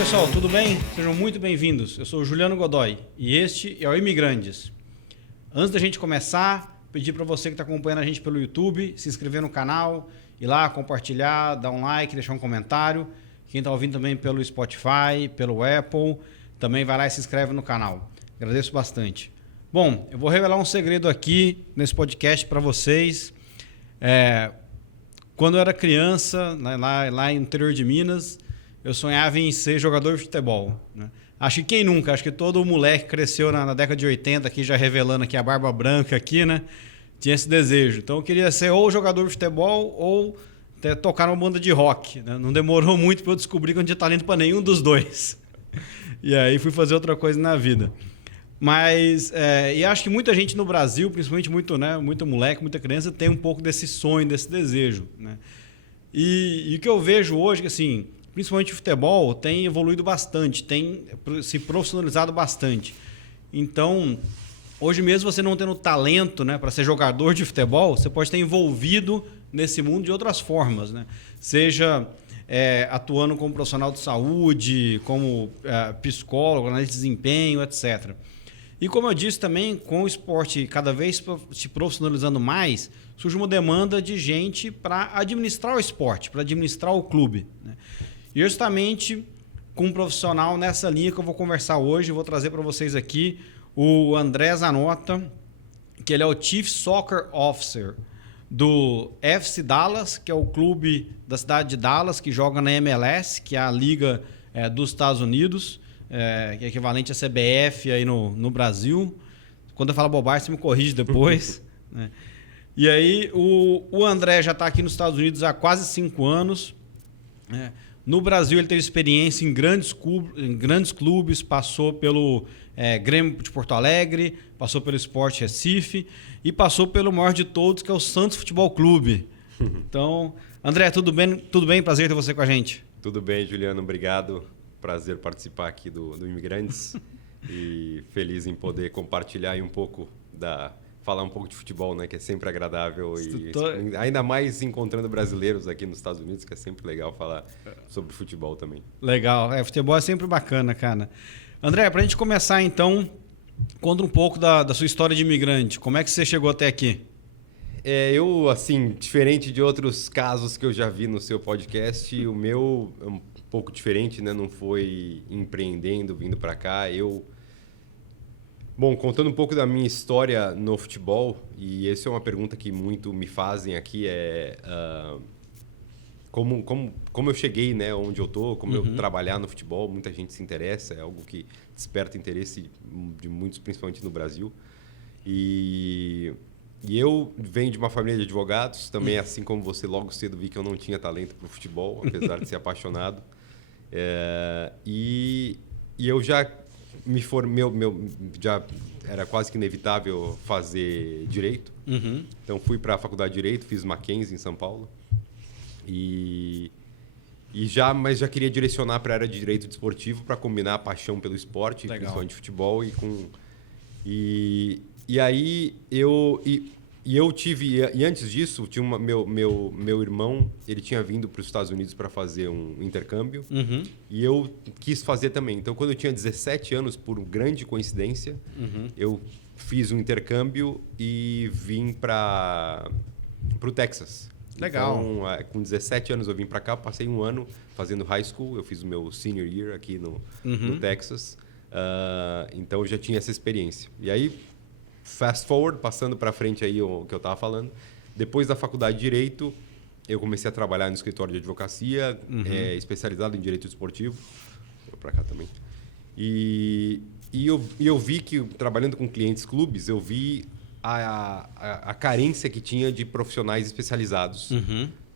pessoal, tudo bem? Sejam muito bem-vindos. Eu sou o Juliano Godoy e este é o Imigrantes. Antes da gente começar, pedir para você que está acompanhando a gente pelo YouTube, se inscrever no canal, ir lá, compartilhar, dar um like, deixar um comentário. Quem está ouvindo também pelo Spotify, pelo Apple, também vai lá e se inscreve no canal. Agradeço bastante. Bom, eu vou revelar um segredo aqui nesse podcast para vocês. Quando eu era criança, lá no interior de Minas, eu sonhava em ser jogador de futebol, né? Acho que quem nunca, acho que todo moleque que cresceu na década de 80, aqui já revelando aqui a barba branca aqui, né? Tinha esse desejo. Então eu queria ser ou jogador de futebol ou tocar numa banda de rock, né? Não demorou muito para eu descobrir que eu não tinha talento para nenhum dos dois. E aí fui fazer outra coisa na vida. Mas, e acho que muita gente no Brasil, principalmente muito moleque, muita criança, tem um pouco desse sonho, desse desejo, né? E o que eu vejo hoje, assim, principalmente o futebol, tem evoluído bastante, tem se profissionalizado bastante. Então, hoje mesmo você não tendo talento, né, para ser jogador de futebol, você pode estar envolvido nesse mundo de outras formas, né? Seja atuando como profissional de saúde, como psicólogo, analista de desempenho, etc. E como eu disse também, com o esporte cada vez se profissionalizando mais, surge uma demanda de gente para administrar o esporte, para administrar o clube, né? E justamente com um profissional nessa linha que eu vou conversar hoje, eu vou trazer para vocês aqui o André Zanota, que ele é o Chief Soccer Officer do FC Dallas, que é o clube da cidade de Dallas, que joga na MLS, que é a liga dos Estados Unidos, que é equivalente à CBF aí no Brasil. Quando eu falo bobagem, você me corrige depois. Né? E aí o André já está aqui nos Estados Unidos há quase 5 anos. No Brasil ele teve experiência em grandes clubes, passou pelo Grêmio de Porto Alegre, passou pelo Sport Recife e passou pelo maior de todos, que é o Santos Futebol Clube. Então, André, tudo bem? Prazer ter você com a gente. Tudo bem, Juliano, obrigado. Prazer participar aqui do Imigrantes e feliz em poder compartilhar aí falar um pouco de futebol, né, que é sempre agradável e ainda mais encontrando brasileiros aqui nos Estados Unidos, que é sempre legal falar sobre futebol também. Legal, futebol é sempre bacana, cara. André, pra gente começar então, conta um pouco da sua história de imigrante. Como é que você chegou até aqui? Eu, assim, diferente de outros casos que eu já vi no seu podcast, o meu é um pouco diferente, né? Não foi empreendendo, vindo para cá. Bom, contando um pouco da minha história no futebol, e essa é uma pergunta que muito me fazem aqui, como eu cheguei, né, onde eu tô, como eu trabalhar no futebol, muita gente se interessa, é algo que desperta interesse de muitos, principalmente no Brasil. E eu venho de uma família de advogados, também assim como você, logo cedo vi que eu não tinha talento para o futebol, apesar de ser apaixonado. E eu já me formei, já era quase que inevitável fazer Direito. Então fui para a Faculdade de Direito, fiz Mackenzie em São Paulo. Mas já queria direcionar para a área de Direito Desportivo para combinar a paixão pelo esporte, principalmente futebol, e antes disso, tinha meu irmão, ele tinha vindo para os Estados Unidos para fazer um intercâmbio, e eu quis fazer também. Então, quando eu tinha 17 anos, por grande coincidência, eu fiz um intercâmbio e vim para o Texas. Legal. Então, com 17 anos eu vim para cá, passei um ano fazendo high school, eu fiz o meu senior year aqui no Texas, então eu já tinha essa experiência. E aí, fast forward, passando para frente aí o que eu estava falando, depois da faculdade de Direito, eu comecei a trabalhar no escritório de advocacia, especializado em Direito Desportivo, vou para cá também. E eu vi que, trabalhando com clientes clubes, eu vi a carência que tinha de profissionais especializados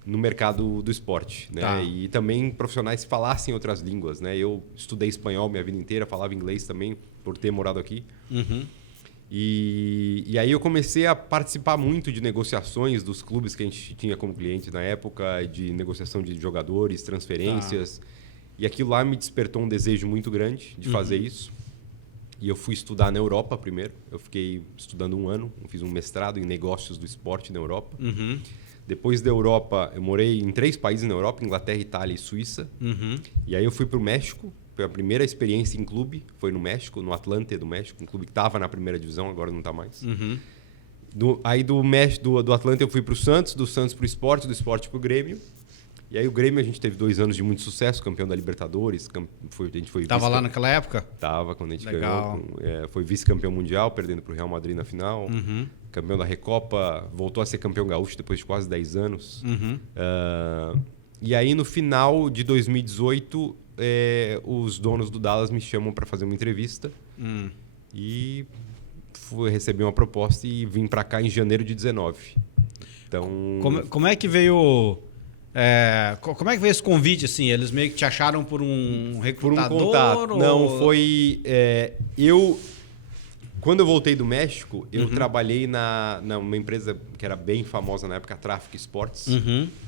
no mercado do esporte, né? Tá. E também profissionais que falassem outras línguas, né? Eu estudei espanhol minha vida inteira, falava inglês também, por ter morado aqui. E aí eu comecei a participar muito de negociações dos clubes que a gente tinha como cliente na época, de negociação de jogadores, transferências. E aquilo lá me despertou um desejo muito grande de fazer isso. E eu fui estudar na Europa primeiro. Eu fiquei estudando um ano, fiz um mestrado em negócios do esporte na Europa. Depois da Europa, eu morei em 3 países na Europa, Inglaterra, Itália e Suíça. E aí eu fui para o México Foi a primeira experiência em clube, foi no México, no Atlante do México, um clube que estava na primeira divisão, agora não está mais. Aí do México, do Atlante eu fui para o Santos, do Santos para o Sport, do Sport para o Grêmio. E aí o Grêmio a gente teve 2 anos de muito sucesso, campeão da Libertadores, a gente foi Tava lá naquela época? Tava, quando a gente Legal. ganhou. Foi vice-campeão mundial, perdendo para o Real Madrid na final. Campeão da Recopa, voltou a ser campeão gaúcho depois de quase 10 anos. E aí no final de 2018, os donos do Dallas me chamam para fazer uma entrevista. E fui receber uma proposta e vim para cá em janeiro de 19. Então... Como é que veio... como é que veio esse convite, assim? Eles meio que te acharam por um recrutador? Por um contato. Ou... Não, foi... Quando eu voltei do México, eu trabalhei numa empresa que era bem famosa na época, a Traffic Sports.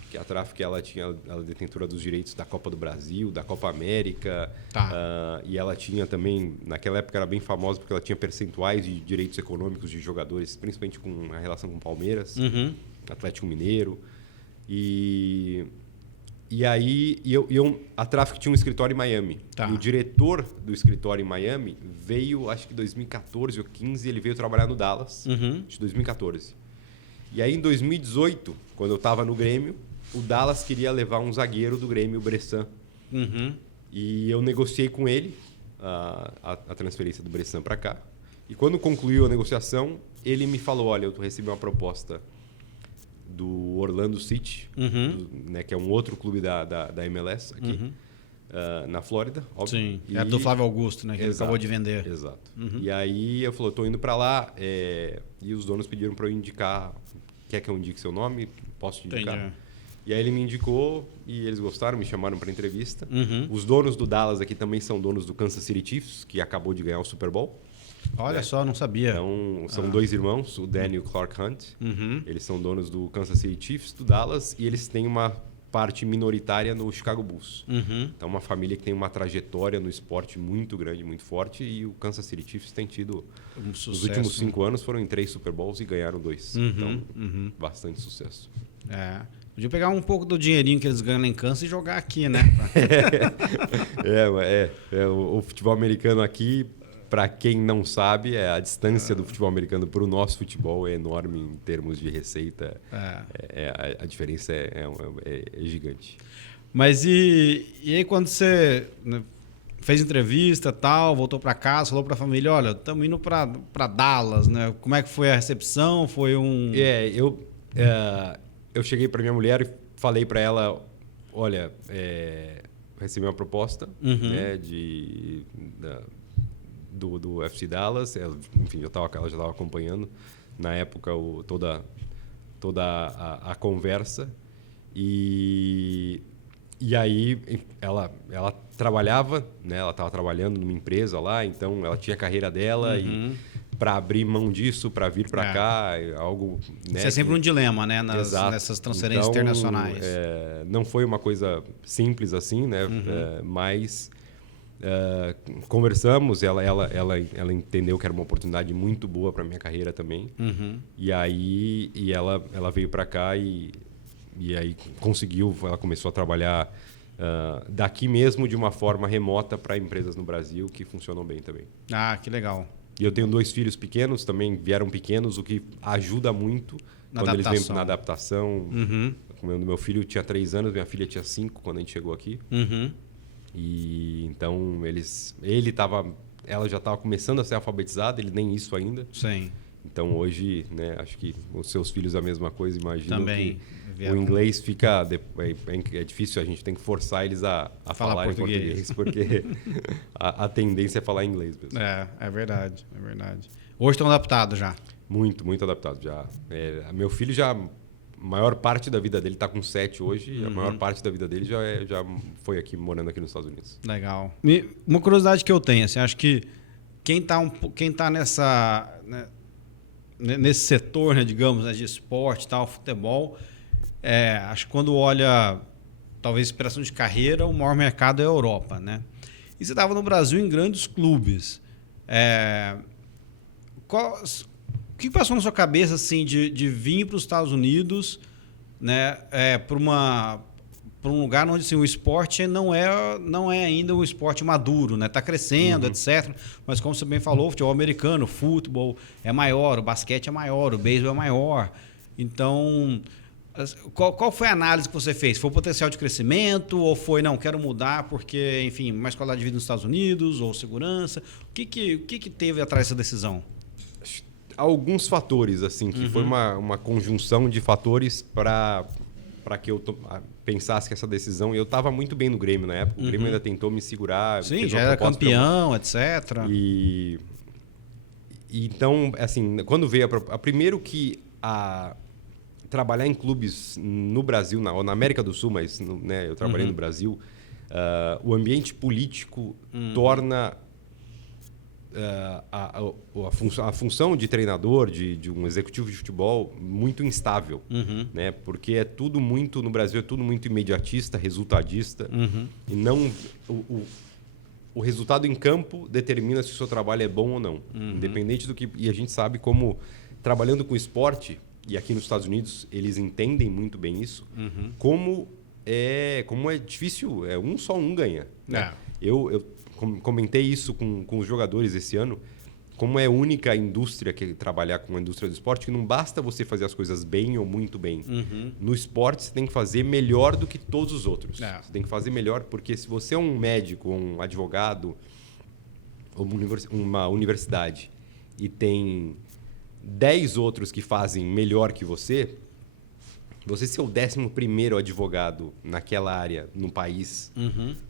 Que a Traffic, ela tinha a detentora dos direitos da Copa do Brasil, da Copa América. E ela tinha também... Naquela época era bem famosa porque ela tinha percentuais de direitos econômicos de jogadores, principalmente com a relação com o Palmeiras, Atlético Mineiro. E aí a Traffic tinha um escritório em Miami. E o diretor do escritório em Miami veio, acho que em 2014 ou 2015, ele veio trabalhar no Dallas, de 2014. E aí em 2018, quando eu estava no Grêmio, o Dallas queria levar um zagueiro do Grêmio, o Bressan. E eu negociei com ele a transferência do Bressan para cá. E quando concluiu a negociação, ele me falou, olha, eu recebi uma proposta do Orlando City, que é um outro clube da MLS aqui, na Flórida, óbvio. Sim, era do Flávio Augusto, né? Que ele acabou de vender. Exato. E aí eu falei, estou indo para lá, e os donos pediram para eu indicar, quer que eu indique seu nome? Posso te indicar? Entendi. E aí ele me indicou e eles gostaram, me chamaram para entrevista. Os donos do Dallas aqui também são donos do Kansas City Chiefs, que acabou de ganhar o Super Bowl. Olha só, não sabia. Então, são 2 irmãos, o Dan e o Clark Hunt. Eles são donos do Kansas City Chiefs, do Dallas, e eles têm uma parte minoritária no Chicago Bulls. Então, uma família que tem uma trajetória no esporte muito grande, muito forte, e o Kansas City Chiefs tem tido... sucesso, nos últimos 5 anos foram em 3 Super Bowls e ganharam 2. Então, bastante sucesso. Podia pegar um pouco do dinheirinho que eles ganham lá em Kansas e jogar aqui, né? O futebol americano aqui... Para quem não sabe, a distância do futebol americano para o nosso futebol é enorme em termos de receita. A diferença é gigante. Mas e aí quando você fez entrevista tal, voltou para casa, falou para a família, olha, estamos indo para Dallas, né? Como é que foi a recepção? Foi um... Eu cheguei para minha mulher e falei para ela, olha, recebi uma proposta do FC Dallas, enfim, ela já estava acompanhando na época toda a conversa e aí ela trabalhava, né? Ela estava trabalhando numa empresa lá, então ela tinha a carreira dela e para abrir mão disso, para vir para cá, algo... Né, isso é sempre um dilema, né? Nessas transferências internacionais. Não foi uma coisa simples assim, né? Mas... conversamos, ela entendeu que era uma oportunidade muito boa para minha carreira também. E aí ela veio para cá e aí ela começou a trabalhar daqui mesmo de uma forma remota para empresas no Brasil que funcionam bem também. Ah, que legal. E eu tenho 2 filhos pequenos, também vieram pequenos, o que ajuda muito quando eles vêm na adaptação. Meu filho tinha 3 anos, minha filha tinha 5 quando a gente chegou aqui. E então ela já estava começando a ser alfabetizada, ele nem isso ainda. Sim. Então hoje, né, acho que os seus filhos a mesma coisa, imagino também que o inglês fica é difícil, a gente tem que forçar eles a falar em português, porque a tendência é falar inglês mesmo. É verdade. Hoje estão adaptados já. Muito, muito adaptado já. Meu filho já a maior parte da vida dele está com 7 hoje e a maior parte da vida dele já foi aqui, morando aqui nos Estados Unidos. Legal. Uma curiosidade que eu tenho, assim, acho que quem tá nessa, né, nesse setor, né, digamos, né, de esporte, tal, futebol, acho que quando olha, talvez, inspiração de carreira, o maior mercado é a Europa, né? E você estava no Brasil em grandes clubes. O que passou na sua cabeça assim de vir para os Estados Unidos, né, para um lugar onde assim, o esporte não é ainda um esporte maduro, né? Está crescendo, etc. Mas como você bem falou, o futebol americano, o futebol é maior, o basquete é maior, o beisebol é maior. Então, qual foi a análise que você fez? Foi o potencial de crescimento ou foi, não, quero mudar porque, enfim, mais qualidade de vida nos Estados Unidos ou segurança? O que teve atrás dessa decisão? Alguns fatores, assim, que foi uma conjunção de fatores para que eu pensasse que essa decisão... Eu estava muito bem no Grêmio na época, o Grêmio ainda tentou me segurar. Sim, já era campeão, etc. E então, assim, quando veio primeiro que trabalhar em clubes no Brasil, ou na América do Sul, mas né, eu trabalhei no Brasil, o ambiente político torna a função de treinador, de um executivo de futebol, muito instável. Né? Porque no Brasil é tudo muito imediatista, resultadista, e não... O resultado em campo determina se o seu trabalho é bom ou não. Independente do que... E a gente sabe como, trabalhando com esporte, e aqui nos Estados Unidos eles entendem muito bem isso, como é difícil, só um ganha. Né? Eu comentei isso com os jogadores esse ano, como é única a indústria que trabalhar com a indústria do esporte, que não basta você fazer as coisas bem ou muito bem. No esporte, você tem que fazer melhor do que todos os outros. Você tem que fazer melhor, porque se você é um médico, um advogado, ou uma universidade, e tem 10 outros que fazem melhor que você ser o 11º advogado naquela área no país,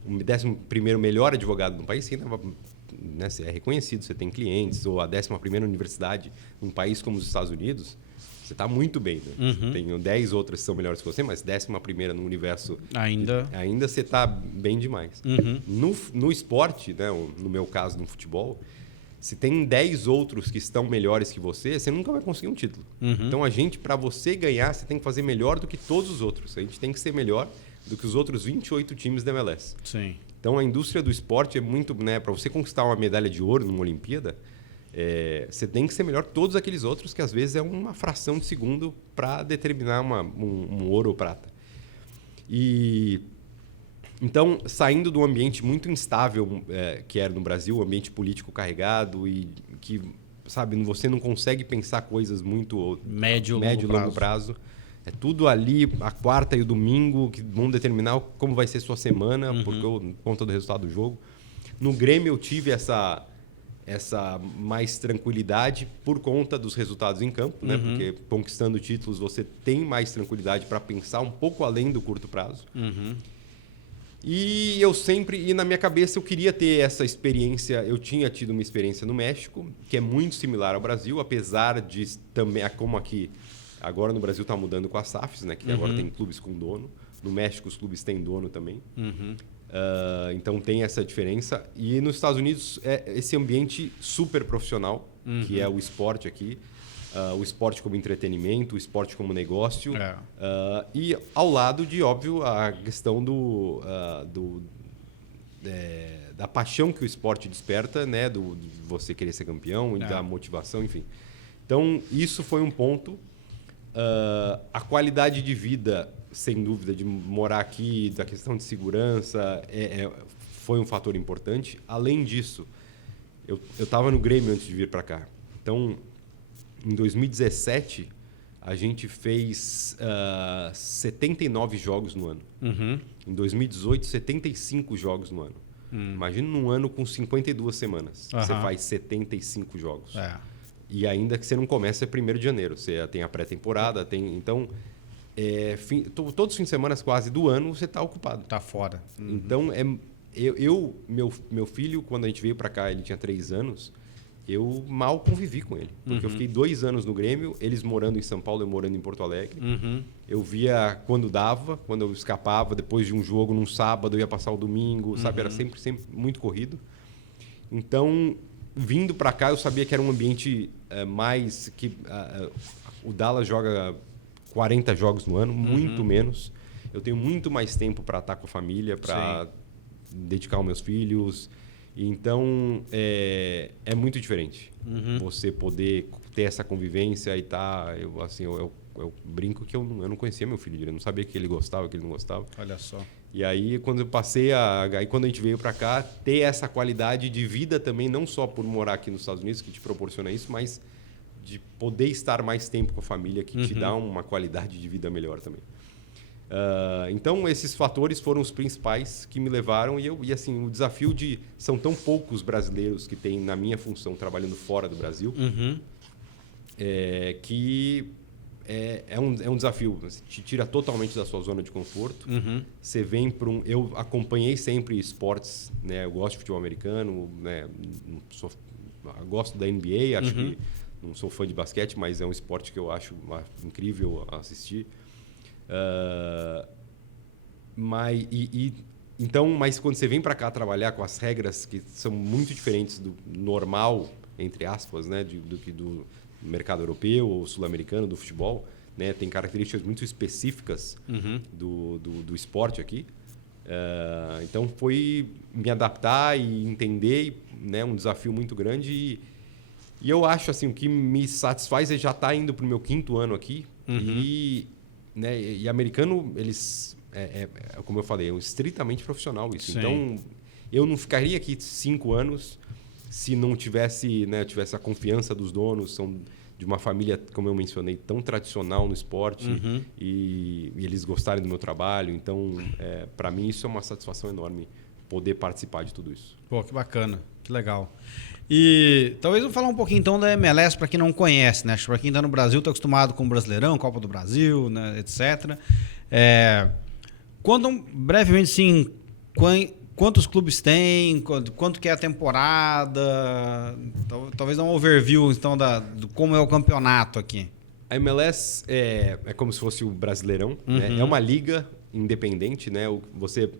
o 11º melhor advogado no país, você é reconhecido, você tem clientes, ou a 11ª universidade num país como os Estados Unidos, você está muito bem. Né? Tem 10 outras que são melhores que você, mas 11ª no universo ainda você está bem demais. No esporte, né, no meu caso, no futebol, se tem 10 outros que estão melhores que você nunca vai conseguir um título. Então, para você ganhar, você tem que fazer melhor do que todos os outros. A gente tem que ser melhor do que os outros 28 times da MLS. Sim. Então, a indústria do esporte é muito... Né, para você conquistar uma medalha de ouro numa Olimpíada, você tem que ser melhor que todos aqueles outros, que às vezes é uma fração de segundo para determinar um ouro ou prata. Então, saindo de um ambiente muito instável que era no Brasil, um ambiente político carregado e que, sabe, você não consegue pensar coisas muito médio e longo prazo. É tudo ali, a quarta e o domingo, que vão determinar como vai ser sua semana, por conta do resultado do jogo. No Grêmio, eu tive essa mais tranquilidade por conta dos resultados em campo, né? Porque conquistando títulos, você tem mais tranquilidade para pensar um pouco além do curto prazo. E e na minha cabeça eu queria ter essa experiência, eu tinha tido uma experiência no México, que é muito similar ao Brasil, apesar de também, como aqui, agora no Brasil está mudando com as SAFs, né, que agora tem clubes com dono, no México os clubes têm dono também, então tem essa diferença, e nos Estados Unidos é esse ambiente super profissional, que é o esporte aqui, o esporte como entretenimento, o esporte como negócio, e ao lado de, óbvio, a questão da paixão que o esporte desperta, né, de você querer ser campeão e da motivação, enfim. Então, isso foi um ponto. A qualidade de vida, sem dúvida, de morar aqui, da questão de segurança, foi um fator importante. Além disso, eu estava no Grêmio antes de vir para cá. Então, em 2017, a gente fez 79 jogos no ano. Em 2018, 75 jogos no ano. Imagina num ano com 52 semanas. Você faz 75 jogos. E ainda que você não começa 1º de janeiro. Você tem a pré-temporada, então... todos os fins de semana quase do ano você está ocupado. Está fora. Então, meu filho, quando a gente veio para cá, ele tinha 3 anos... Eu mal convivi com ele. Porque eu fiquei 2 anos no Grêmio, eles morando em São Paulo, eu morando em Porto Alegre. Eu via quando dava, quando eu escapava, depois de um jogo, num sábado, eu ia passar o domingo, sabe? Era sempre muito corrido. Então, vindo para cá, eu sabia que era um ambiente mais... que o Dallas joga 40 jogos no ano, muito menos. Eu tenho muito mais tempo para estar com a família, para dedicar aos meus filhos... Então, é muito diferente você poder ter essa convivência e Eu brinco que eu não conhecia meu filho direito, não sabia que ele gostava, que ele não gostava. Olha só. E aí, quando eu passei aí quando a gente veio para cá, ter essa qualidade de vida também, não só por morar aqui nos Estados Unidos, que te proporciona isso, mas de poder estar mais tempo com a família, que te dá uma qualidade de vida melhor também. Então, esses fatores foram os principais que me levaram. E assim, o desafio de... São tão poucos brasileiros que têm, na minha função, trabalhando fora do Brasil, que é um desafio. Você te tira totalmente da sua zona de conforto. Você vem para um... Eu acompanhei sempre esportes, né? Eu gosto de futebol americano, né? Eu gosto da NBA, acho que não sou fã de basquete, mas é um esporte que eu acho incrível assistir. Mas quando você vem para cá trabalhar com as regras que são muito diferentes do normal, entre aspas, né, do que do mercado europeu ou sul-americano, do futebol, né, tem características muito específicas do esporte aqui. Então foi me adaptar e entender, né, um desafio muito grande. E eu acho assim, o que me satisfaz é já estar indo para o meu 5º ano aqui. Né? E americano, eles, como eu falei, é estritamente profissional isso. Sim. Então, eu não ficaria aqui 5 anos se não tivesse, né, tivesse a confiança dos donos, são de uma família, como eu mencionei, tão tradicional no esporte e eles gostarem do meu trabalho. Então, para mim, isso é uma satisfação enorme, poder participar de tudo isso. Pô, que bacana, que legal. E talvez eu falar um pouquinho então da MLS para quem não conhece, né? Para quem está no Brasil, está acostumado com o Brasileirão, Copa do Brasil, né, etc. Conta brevemente assim, quantos clubes tem, quanto que é a temporada, talvez dar um overview então de como é o campeonato aqui. A MLS é como se fosse o Brasileirão, né? É uma liga independente, né? Você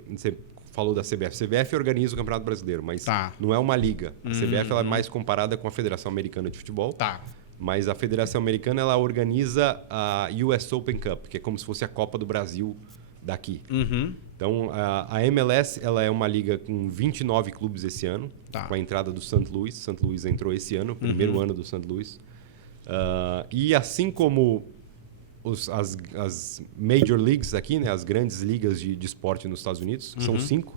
falou da CBF. A CBF organiza o Campeonato Brasileiro, mas não é uma liga. A CBF ela é mais comparada com a Federação Americana de Futebol. Mas a Federação Americana ela organiza a US Open Cup, que é como se fosse a Copa do Brasil daqui. Então, a MLS ela é uma liga com 29 clubes esse ano, com a entrada do St. Louis. St. Louis entrou esse ano, primeiro ano do St. Louis. E assim como as Major Leagues aqui, né, as grandes ligas de esporte nos Estados Unidos, que são 5.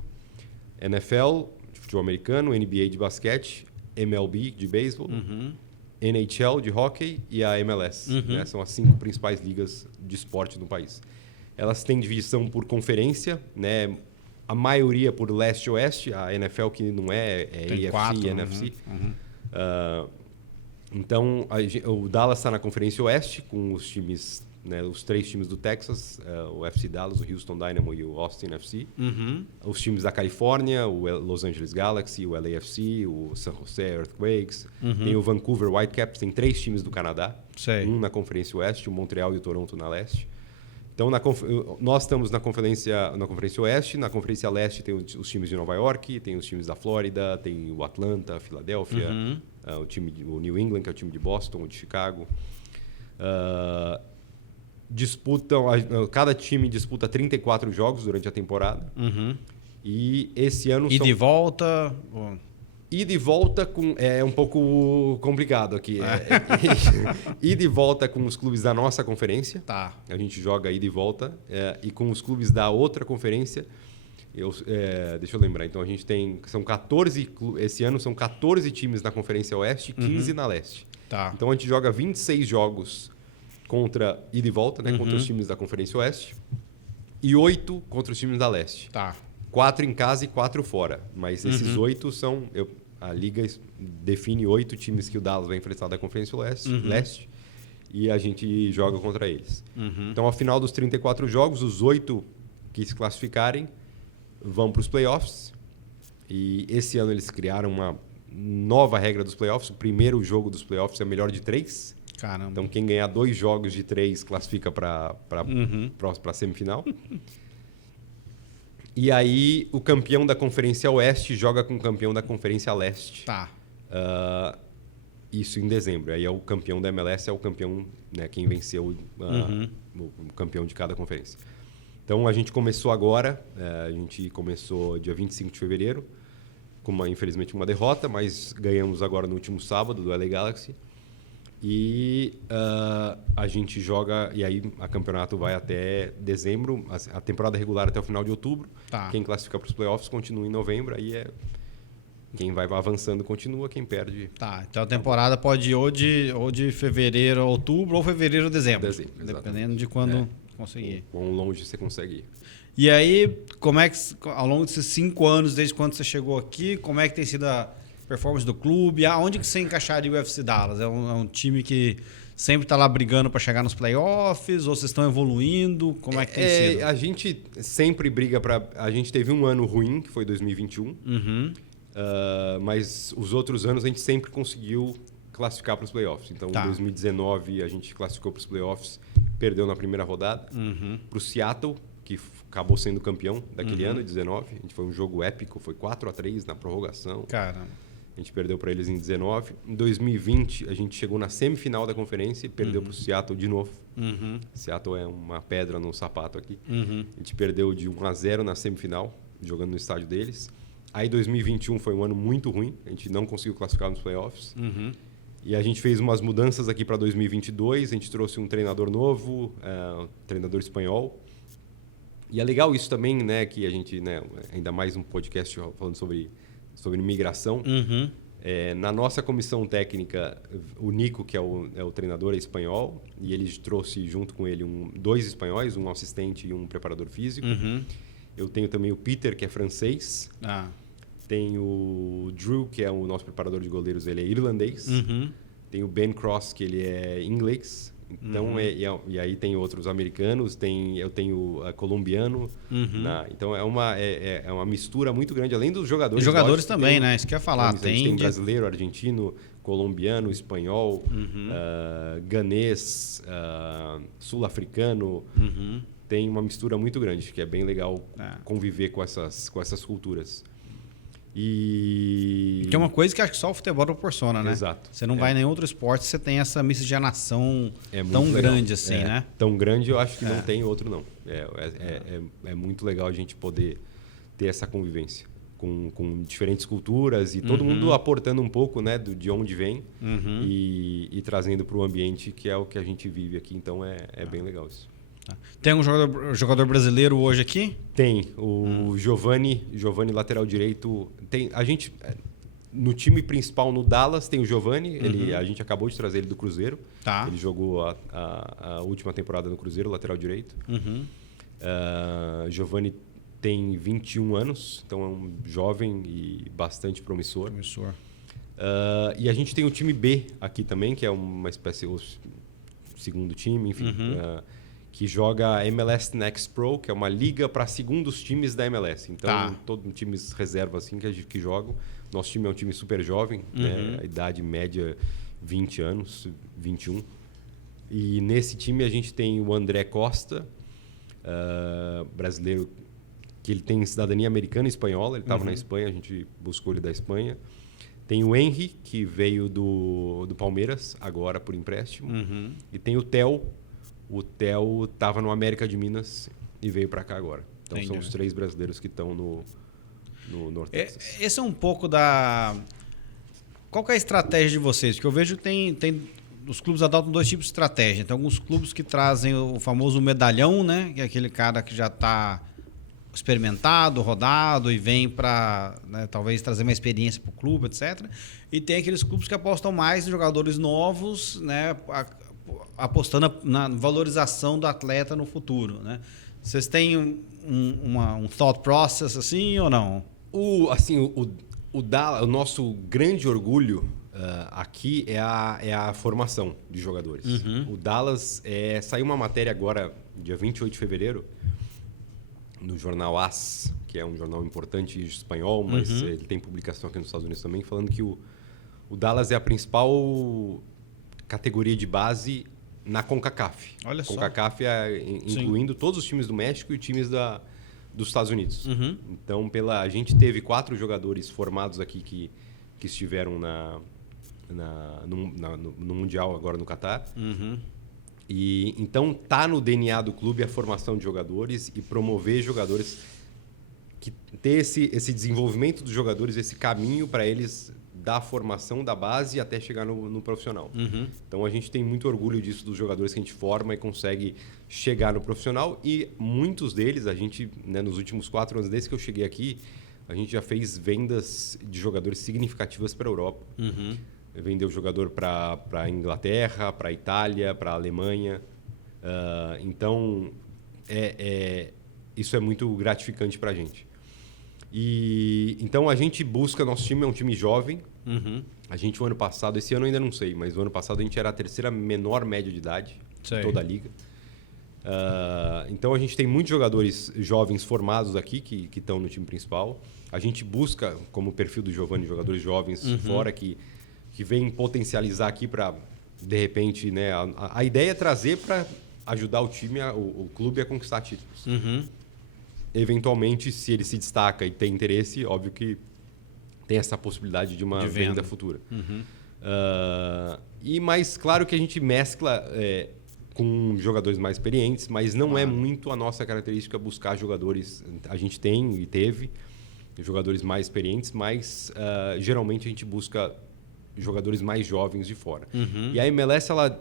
NFL, de futebol americano, NBA de basquete, MLB de beisebol, NHL de hockey e a MLS. Né, são as 5 principais ligas de esporte no país. Elas têm divisão por conferência, né, a maioria por leste e oeste, a NFL que não é AFC e NFC. Então, o Dallas está na Conferência Oeste, com os times, né, os 3 times do Texas, o FC Dallas, o Houston Dynamo e o Austin FC. Os times da Califórnia, o Los Angeles Galaxy, o LAFC, o San Jose Earthquakes. Tem o Vancouver Whitecaps, tem 3 times do Canadá. Um na Conferência Oeste, o Montreal e o Toronto na Leste. Então, nós estamos na Conferência Oeste. Na Conferência Leste tem os times de Nova York, tem os times da Flórida, tem o Atlanta, a Filadélfia, o New England, que é o time de Boston, o de Chicago. Cada time disputa 34 jogos durante a temporada. E esse ano de volta... Ida e volta é um pouco complicado aqui. Ida e volta com os clubes da nossa conferência. A gente joga ida e volta. E com os clubes da outra conferência. Deixa eu lembrar. Então a gente tem. São 14. Esse ano são 14 times na Conferência Oeste e 15 na Leste. Então a gente joga 26 jogos contra ida e volta, né, contra os times da Conferência Oeste. E 8 contra os times da Leste. 4 em casa e 4 fora. Mas esses 8 são... A Liga define 8 times que o Dallas vai enfrentar da Conferência Leste e a gente joga contra eles. Então, ao final dos 34 jogos, os 8 que se classificarem vão para os playoffs. E esse ano eles criaram uma nova regra dos playoffs. O primeiro jogo dos playoffs é melhor de 3. Caramba. Então, quem ganhar 2 jogos de 3 classifica para a semifinal. E aí, o campeão da Conferência Oeste joga com o campeão da Conferência Leste. Isso em dezembro. Aí é o campeão da MLS, é o campeão, né, quem venceu o campeão de cada conferência. Então, a gente começou agora. A gente começou dia 25 de fevereiro, com infelizmente uma derrota, mas ganhamos agora no último sábado do LA Galaxy. E a gente joga, e aí a campeonato vai até dezembro, a temporada regular até o final de outubro. Tá. Quem classifica para os playoffs continua em novembro, aí quem vai avançando continua, quem perde... Tá, então a temporada pode ir ou de fevereiro a outubro ou fevereiro a dezembro. Dependendo de quando conseguir. Quão longe você consegue ir. E aí, como é que, ao longo desses 5 anos, desde quando você chegou aqui, como é que tem sido a performance do clube? Aonde que você encaixaria o UFC Dallas? É um time que sempre está lá brigando para chegar nos playoffs? Ou vocês estão evoluindo? Como é que tem sido? A gente sempre briga para... A gente teve um ano ruim, que foi 2021. Mas os outros anos a gente sempre conseguiu classificar para os playoffs. Então, em 2019, a gente classificou para os playoffs, perdeu na primeira rodada. Para o Seattle, que acabou sendo campeão daquele ano, 19. A gente foi um jogo épico, foi 4-3 na prorrogação. Caramba. A gente perdeu para eles em 19. Em 2020, a gente chegou na semifinal da conferência e perdeu para o Seattle de novo. Seattle é uma pedra no sapato aqui. A gente perdeu de 1-0 na semifinal, jogando no estádio deles. Aí 2021 foi um ano muito ruim, a gente não conseguiu classificar nos playoffs. E a gente fez umas mudanças aqui para 2022, a gente trouxe um treinador novo, um treinador espanhol. E é legal isso também, né, que a gente, né, ainda mais um podcast falando sobre migração. Na nossa comissão técnica, o Nico, que é o treinador, é espanhol, e ele trouxe junto com ele 2 espanhóis, um assistente e um preparador físico. Eu tenho também o Peter, que é francês. Tem o Drew, que é o nosso preparador de goleiros, ele é irlandês. Tem o Ben Cross, que ele é inglês. Então, e aí tem outros americanos, eu tenho colombiano. Então, é uma mistura muito grande, além dos jogadores. Os jogadores também, né? Isso que eu ia falar. Tem brasileiro, argentino, colombiano, espanhol, ganês, sul-africano. Tem uma mistura muito grande, que é bem legal conviver com essas culturas. Que é uma coisa que acho que só o futebol proporciona, né? Exato. Você não vai em nenhum outro esporte, você tem essa miscigenação tão grande assim, né? Tão grande, eu acho que não tem outro, não. É muito legal a gente poder ter essa convivência com diferentes culturas e todo mundo aportando um pouco, né, de onde vem e trazendo para o ambiente, que é o que a gente vive aqui. Então, é bem legal isso. Tem um jogador brasileiro hoje aqui? Tem. O Giovani, lateral direito. A gente, no time principal, no Dallas, tem o Giovani. A gente acabou de trazer ele do Cruzeiro. Ele jogou a última temporada no Cruzeiro, lateral direito. Giovani tem 21 anos, então é um jovem e bastante promissor. E a gente tem o time B aqui também, que é uma espécie de segundo time, enfim. Que joga MLS Next Pro, que é uma liga para segundos times da MLS. Então, todos times reserva assim que jogam. Nosso time é um time super jovem, né? A idade média 20 anos, 21. E nesse time a gente tem o André Costa, brasileiro, que ele tem cidadania americana e espanhola. Ele estava na Espanha, a gente buscou ele da Espanha. Tem o Henry, que veio do Palmeiras, agora por empréstimo. E tem o Theo. O Theo estava no América de Minas e veio para cá agora. Então, são os 3 brasileiros que estão no Norte Texas. Esse é um pouco da... Qual que é a estratégia de vocês? Porque eu vejo que tem os clubes adotam 2 tipos de estratégia. Tem alguns clubes que trazem o famoso medalhão, né? Que é aquele cara que já está experimentado, rodado e vem para, né, talvez trazer uma experiência para o clube, etc. E tem aqueles clubes que apostam mais em jogadores novos, né? Apostando na valorização do atleta no futuro, né? Vocês têm um thought process assim ou não? O nosso grande orgulho aqui é a formação de jogadores. O Dallas, saiu uma matéria agora, dia 28 de fevereiro, no jornal AS, que é um jornal importante espanhol, mas ele tem publicação aqui nos Estados Unidos também, falando que o Dallas é a principal categoria de base na CONCACAF. Olha só. CONCACAF incluindo todos os times do México e times dos Estados Unidos. Então, a gente teve 4 jogadores formados aqui que estiveram no Mundial agora no Catar. E então tá no DNA do clube a formação de jogadores e promover jogadores, que ter esse desenvolvimento dos jogadores, esse caminho para eles da formação da base até chegar no profissional. Então a gente tem muito orgulho disso, dos jogadores que a gente forma e consegue chegar no profissional, e muitos deles, a gente, né, nos últimos 4 anos desde que eu cheguei aqui, a gente já fez vendas de jogadores significativas para a Europa. Vendeu jogador para a Inglaterra, para a Itália, para a Alemanha. Então, isso é muito gratificante para a gente. Então, a gente busca... Nosso time é um time jovem. A gente, o ano passado... Esse ano eu ainda não sei, mas o ano passado a gente era a terceira menor média de idade de toda a liga. Então, a gente tem muitos jogadores jovens formados aqui que estão no time principal. A gente busca, como o perfil do Giovanni, jogadores jovens fora que vêm potencializar aqui para, de repente... Né, a ideia é trazer para ajudar o time, o clube a conquistar títulos. Eventualmente, se ele se destaca e tem interesse, óbvio que tem essa possibilidade de uma venda futura. Mas claro que a gente mescla com jogadores mais experientes, mas não é muito a nossa característica buscar jogadores. A gente tem e teve jogadores mais experientes, mas geralmente a gente busca jogadores mais jovens de fora. E a MLS ela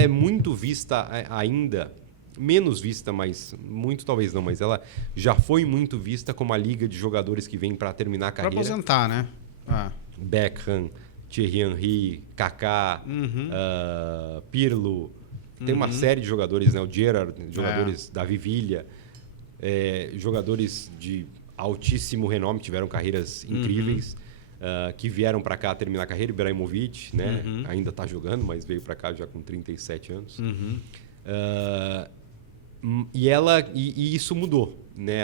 é muito vista ainda, menos vista, mas muito talvez não, mas ela já foi muito vista como a liga de jogadores que vem para terminar a carreira. Para aposentar, né? Beckham, Thierry Henry, Kaká, Pirlo. Tem uma série de jogadores, né? O Gerrard, jogadores da Villa, jogadores de altíssimo renome, tiveram carreiras incríveis. Que vieram para cá terminar a carreira. Ibrahimovic, né? Ainda está jogando, mas veio para cá já com 37 anos. E isso mudou, né?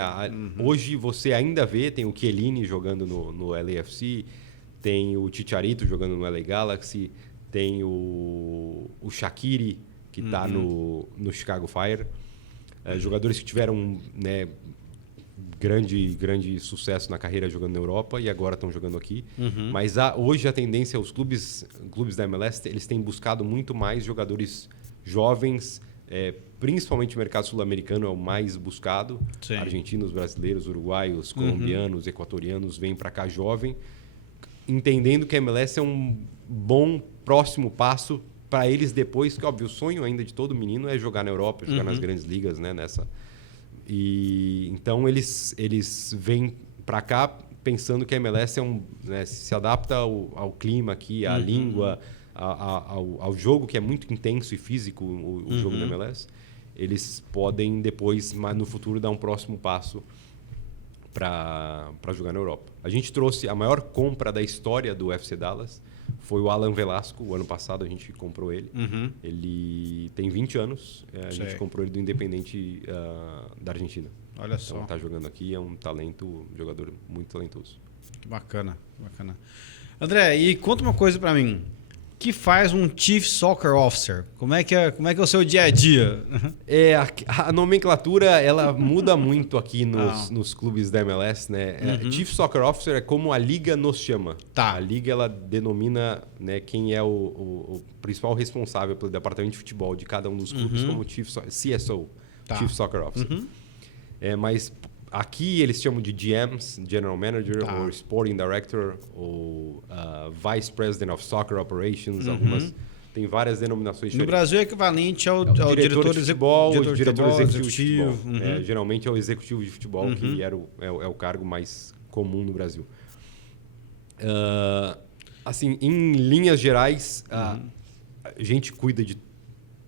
Hoje você ainda vê, tem o Chiellini jogando no LAFC, tem o Chicharito jogando no LA Galaxy, tem o Shaqiri, que está no Chicago Fire. Jogadores que tiveram, né, grande sucesso na carreira jogando na Europa e agora estão jogando aqui. Mas hoje a tendência, os clubes da MLS, eles têm buscado muito mais jogadores jovens, principalmente o mercado sul-americano é o mais buscado. Sim. Argentinos, brasileiros, uruguaios, colombianos, equatorianos vêm para cá jovem, entendendo que a MLS é um bom próximo passo para eles depois, que óbvio, o sonho ainda de todo menino é jogar na Europa, jogar nas grandes ligas, né, então eles vêm para cá pensando que a MLS né, se adapta ao clima aqui, à língua, ao jogo que é muito intenso e físico, o jogo da MLS. Eles podem depois, mas no futuro, dar um próximo passo para jogar na Europa. A gente trouxe a maior compra da história do FC Dallas, foi o Alan Velasco. O ano passado a gente comprou ele. Ele tem 20 anos. A gente comprou ele do Independente da Argentina. Olha só. Então, está jogando aqui, é um jogador muito talentoso. Que bacana, bacana. André, e conta uma coisa para mim. O que faz um Chief Soccer Officer? Como é que é o seu dia a dia? A nomenclatura ela muda muito aqui nos clubes da MLS, né? Chief Soccer Officer é como a liga nos chama. Tá. A liga ela denomina, né, quem é o principal responsável pelo departamento de futebol de cada um dos clubes como CSO, Chief Soccer Officer. Mas aqui eles chamam de GMs, General Manager, ou Sporting Director, ou Vice President of Soccer Operations, tem várias denominações diferentes. No Brasil é equivalente ao diretor de futebol, o diretor executivo de futebol. Uhum. Geralmente é o executivo de futebol, que é o cargo mais comum no Brasil. Assim, em linhas gerais, a gente cuida de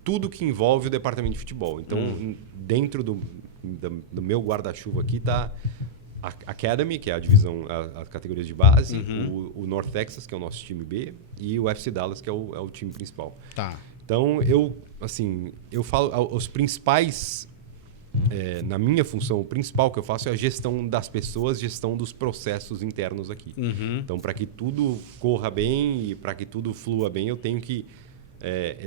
tudo que envolve o departamento de futebol. Então, dentro do meu guarda-chuva aqui está a Academy, que é a divisão, as categorias de base, o North Texas, que é o nosso time B, e o FC Dallas, que é o time principal. Tá. Então, eu falo, os principais, na minha função, o principal que eu faço é a gestão das pessoas, gestão dos processos internos aqui. Então, para que tudo corra bem e para que tudo flua bem, eu tenho que...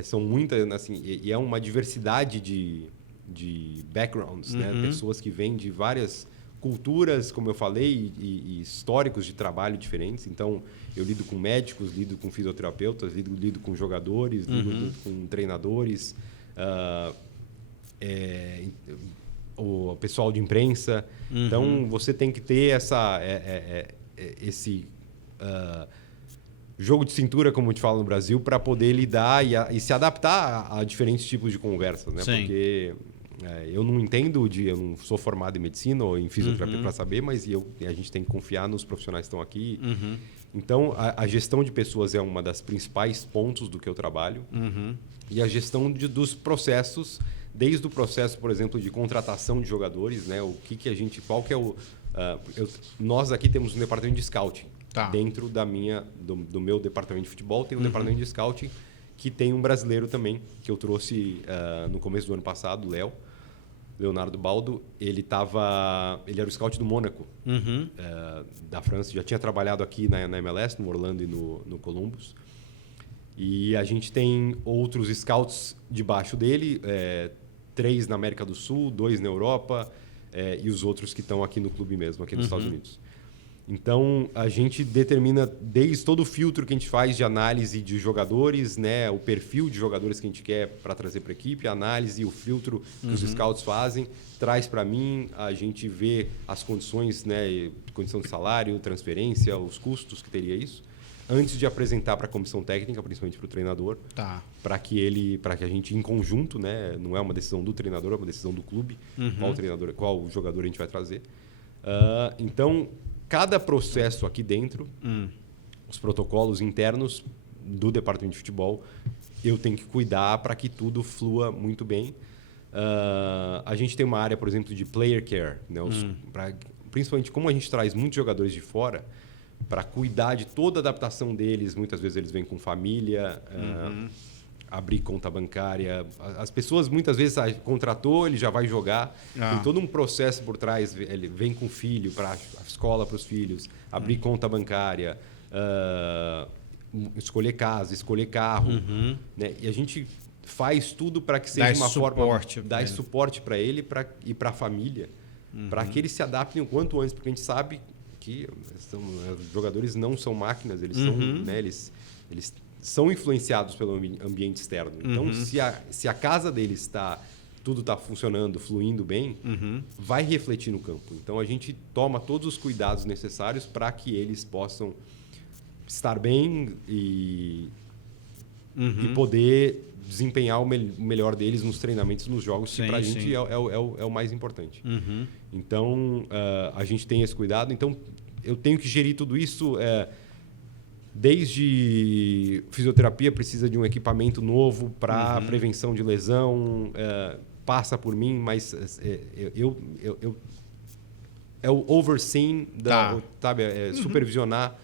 são muitas, assim, e é uma diversidade de backgrounds, né? Pessoas que vêm de várias culturas, como eu falei, e históricos de trabalho diferentes. Então, eu lido com médicos, lido com fisioterapeutas, lido com jogadores, lido com treinadores, o pessoal de imprensa. Então, você tem que ter esse jogo de cintura, como a gente fala no Brasil, para poder lidar e se adaptar a diferentes tipos de conversas, né? Sim. Porque eu não entendo, eu não sou formado em medicina ou em fisioterapia para saber, mas a gente tem que confiar nos profissionais que estão aqui. Então, a gestão de pessoas é uma das principais pontos do que eu trabalho. E a gestão dos processos, desde o processo, por exemplo, de contratação de jogadores, né? Qual que é o... nós aqui temos um departamento de scouting. Tá. Dentro do meu departamento de futebol, tem um departamento de scouting que tem um brasileiro também, que eu trouxe no começo do ano passado, o Leonardo Baldo. Ele era o scout do Mônaco, da França. Já tinha trabalhado aqui na MLS, no Orlando e no Columbus. E a gente tem outros scouts debaixo dele, 3 na América do Sul, 2 na Europa, e os outros que estão aqui no clube mesmo, aqui nos Estados Unidos. Então, a gente determina desde todo o filtro que a gente faz de análise de jogadores, né, o perfil de jogadores que a gente quer para trazer para a equipe, a análise e o filtro que os scouts fazem, traz para mim, a gente vê as condições, né, condição de salário, transferência, os custos que teria isso, antes de apresentar para a comissão técnica, principalmente para o treinador, para que a gente em conjunto, né, não é uma decisão do treinador, é uma decisão do clube, qual jogador a gente vai trazer. Então, cada processo aqui dentro, os protocolos internos do departamento de futebol, eu tenho que cuidar para que tudo flua muito bem. A gente tem uma área, por exemplo, de player care, né? Principalmente como a gente traz muitos jogadores de fora, para cuidar de toda a adaptação deles. Muitas vezes eles vêm com família, abrir conta bancária. As pessoas muitas vezes contratou, ele já vai jogar. Tem todo um processo por trás. Ele vem com o filho para a escola para os filhos, abrir conta bancária, escolher casa, escolher carro. Né? E a gente faz tudo para que seja uma forma... Dar suporte para ele e para a família, para que eles se adaptem o quanto antes, porque a gente sabe que os jogadores não são máquinas, eles são, né, eles são influenciados pelo ambiente externo. Então, se a casa deles tudo está funcionando, fluindo bem, vai refletir no campo. Então, a gente toma todos os cuidados necessários para que eles possam estar bem e poder desempenhar o melhor deles nos treinamentos, nos jogos, que para a gente é o mais importante. Então, a gente tem esse cuidado. Então, eu tenho que gerir tudo isso. Desde fisioterapia precisa de um equipamento novo para prevenção de lesão, passa por mim, mas é o overseeing, sabe, supervisionar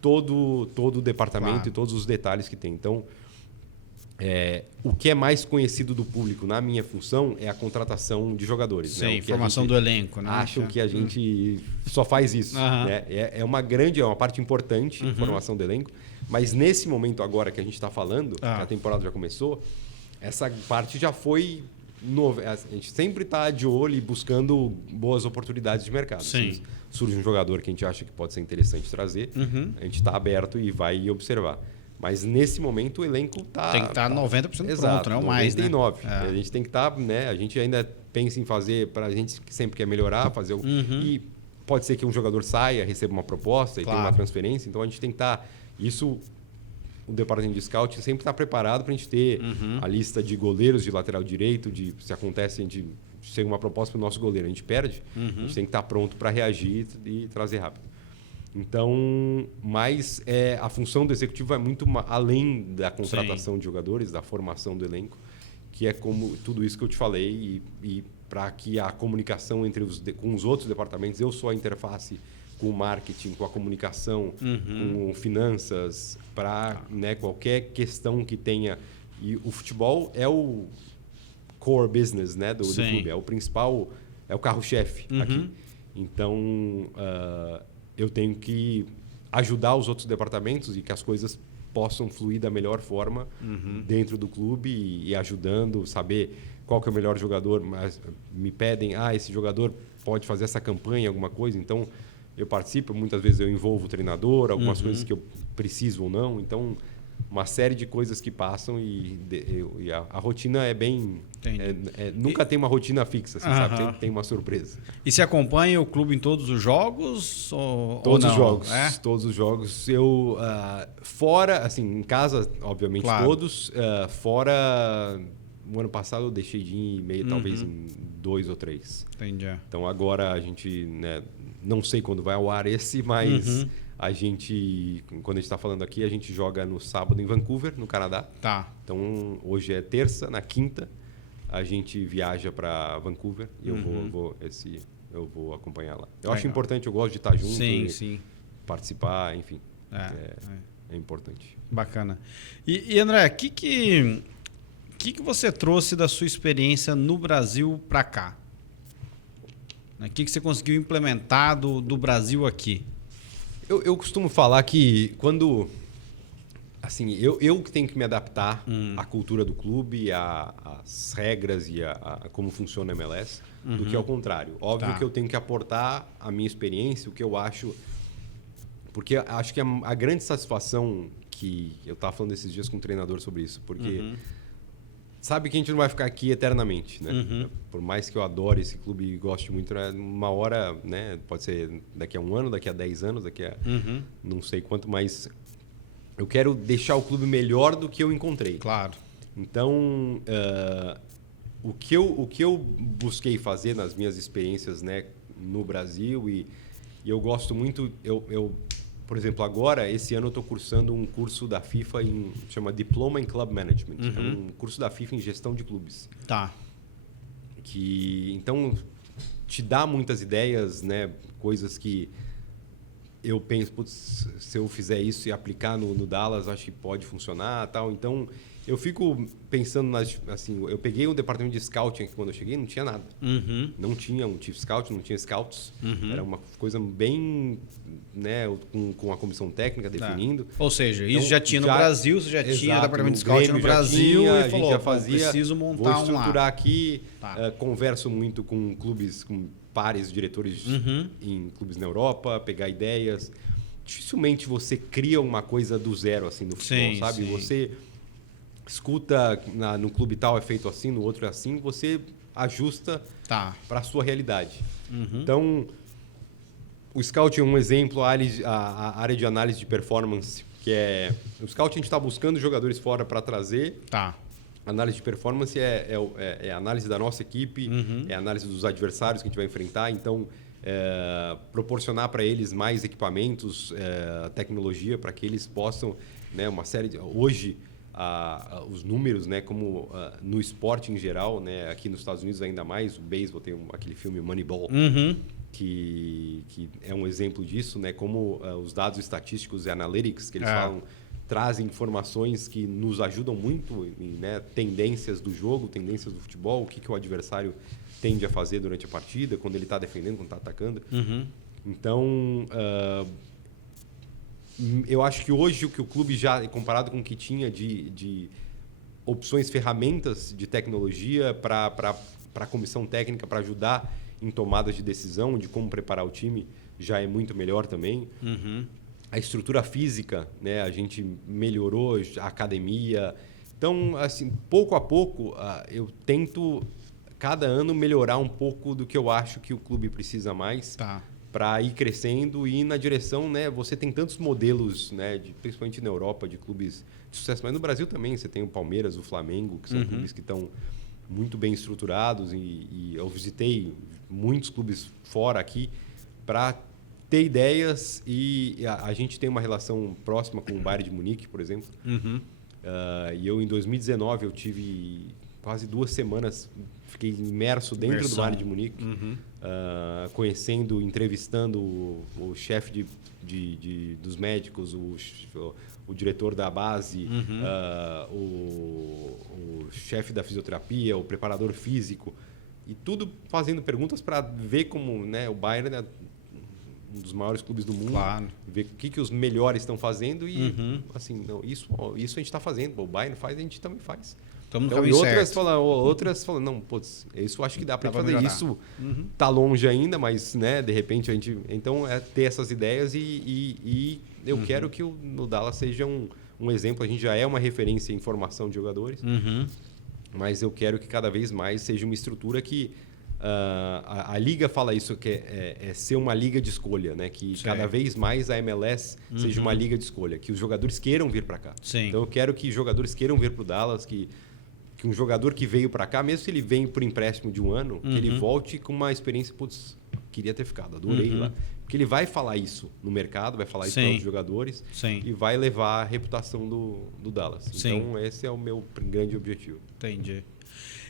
todo o departamento e todos os detalhes que tem. Então, o que é mais conhecido do público na minha função é a contratação de jogadores. Sim, né? formação do elenco. Né? Acham que a gente só faz isso. Né? É uma parte importante, formação do elenco. Mas nesse momento agora que a gente está falando, que a temporada já começou, essa parte já foi... A gente sempre está de olho e buscando boas oportunidades de mercado. Sim. Se surge um jogador que a gente acha que pode ser interessante trazer, a gente está aberto e vai observar. Mas nesse momento o elenco está... Tem que estar 90% pronto, não mais, né? 99%. A gente tem que estar... né? A gente ainda pensa em fazer, para a gente que sempre quer melhorar, fazer e pode ser que um jogador saia, receba uma proposta e tenha uma transferência. Então a gente tem que estar... Isso, o departamento de scouting sempre está preparado para a gente ter a lista de goleiros de lateral direito, se acontece, a gente chega uma proposta para o nosso goleiro, a gente perde, a gente tem que estar pronto para reagir e trazer rápido. Então, mas a função do executivo vai muito além da contratação de jogadores, da formação do elenco, que é como tudo isso que eu te falei, e para que a comunicação com os outros departamentos, eu sou a interface com o marketing, com a comunicação, com finanças, para qualquer questão que tenha. E o futebol é o core business, né, do clube, é o principal, é o carro-chefe aqui. Então, eu tenho que ajudar os outros departamentos e que as coisas possam fluir da melhor forma dentro do clube e ajudando, saber qual que é o melhor jogador. Mas me pedem, esse jogador pode fazer essa campanha, alguma coisa. Então, eu participo, muitas vezes eu envolvo o treinador, algumas coisas que eu preciso ou não. Então, uma série de coisas que passam e a rotina é bem... nunca tem uma rotina fixa, assim, sabe? Sempre tem uma surpresa. E você acompanha o clube em todos os jogos? Todos ou os jogos. É? Todos os jogos. Eu, fora, assim, em casa, obviamente, claro. todos. Fora, o ano passado eu deixei de ir meio, talvez em 2 ou 3. Entendi. Então agora a gente, né, não sei quando vai ao ar esse, mas a gente, quando a gente está falando aqui, a gente joga no sábado em Vancouver, no Canadá. Tá. Então hoje é terça, na quinta a gente viaja para Vancouver e eu vou acompanhar lá. Eu acho importante, eu gosto de estar junto, sim. participar, enfim. É importante. Bacana. E André, o que você trouxe da sua experiência no Brasil para cá? O que você conseguiu implementar do Brasil aqui? Eu costumo falar que quando... Assim, eu que tenho que me adaptar à cultura do clube, às regras e a como funciona a MLS, do que ao contrário. Óbvio que eu tenho que aportar a minha experiência, o que eu acho... Porque acho que a grande satisfação que... Eu estava falando esses dias com um treinador sobre isso, porque... Sabe que a gente não vai ficar aqui eternamente, né? Por mais que eu adore esse clube e goste muito, né? Uma hora, né? Pode ser daqui a 1 ano, daqui a 10 anos, daqui a não sei quanto, mas eu quero deixar o clube melhor do que eu encontrei. Claro. Então, o que eu busquei fazer nas minhas experiências, né, no Brasil e eu gosto muito, por exemplo, agora, esse ano eu estou cursando um curso da FIFA, chama Diploma in Club Management. É um curso da FIFA em gestão de clubes. Tá. Então, te dá muitas ideias, né? Coisas que eu penso, putz, se eu fizer isso e aplicar no Dallas, acho que pode funcionar, tal. Então, eu fico pensando assim, eu peguei um departamento de scouting aqui quando eu cheguei, não tinha nada. Não tinha um chief scout, não tinha scouts. Era uma coisa bem, né, com a comissão técnica definindo. Ou seja, isso então, já tinha no Brasil, você já tinha departamento de scout no Brasil e falou, já fazia, preciso montar vou estruturar aqui, converso muito com clubes, com pares diretores em clubes na Europa, pegar ideias. Dificilmente você cria uma coisa do zero assim no futebol, sabe? Sim. Você escuta no clube tal é feito assim, no outro é assim, você ajusta para a sua realidade. Então, o Scout é um exemplo, a área de análise de performance, que é... O Scout a gente está buscando jogadores fora para trazer. A análise de performance é a análise da nossa equipe, é a análise dos adversários que a gente vai enfrentar. Então, proporcionar para eles mais equipamentos, tecnologia, para que eles possam... Né, uma série de... Hoje... os números, né, como no esporte em geral, né, aqui nos Estados Unidos ainda mais, o beisebol tem aquele filme Moneyball, que é um exemplo disso, né, como os dados estatísticos e analytics que eles falam, trazem informações que nos ajudam muito em, né, tendências do jogo, tendências do futebol, o que o adversário tende a fazer durante a partida, quando ele está defendendo, quando está atacando. Então... eu acho que hoje o que o clube já, comparado com o que tinha de opções, ferramentas de tecnologia para a comissão técnica, para ajudar em tomadas de decisão, de como preparar o time, já é muito melhor também. A estrutura física, né, a gente melhorou, a academia. Então, assim, pouco a pouco, eu tento, cada ano, melhorar um pouco do que eu acho que o clube precisa mais. Para ir crescendo e ir na direção, né? Você tem tantos modelos, né? Principalmente na Europa, de clubes de sucesso, mas no Brasil também você tem o Palmeiras, o Flamengo, que são clubes que estão muito bem estruturados e eu visitei muitos clubes fora aqui para ter ideias e a gente tem uma relação próxima com o Bayern de Munique, por exemplo. E eu, em 2019, eu tive quase 2 semanas, fiquei imerso dentro do Bayern de Munique, conhecendo, entrevistando o chefe dos médicos, o diretor da base, o chefe da fisioterapia, o preparador físico, e tudo fazendo perguntas para ver como, né, o Bayern é um dos maiores clubes do mundo, ver o que os melhores estão fazendo e assim, não, isso a gente está fazendo, o Bayern faz, a gente também faz. Então, e outras falam, não, putz, isso acho que dá para fazer. Melhorar. Isso tá longe ainda, mas, né, de repente a gente... Então, é ter essas ideias e eu quero que o Dallas seja um um exemplo, a gente já é uma referência em formação de jogadores, mas eu quero que cada vez mais seja uma estrutura que a liga fala isso, que é ser uma liga de escolha, né? Que cada vez mais a MLS seja uma liga de escolha, que os jogadores queiram vir para cá. Sim. Então eu quero que jogadores queiram vir para o Dallas, que um jogador que veio para cá, mesmo se ele vem por empréstimo de um ano, que ele volte com uma experiência, putz, queria ter ficado, adorei lá. Porque ele vai falar isso no mercado, vai falar isso para outros jogadores e vai levar a reputação do Dallas. Então esse é o meu grande objetivo. Entendi.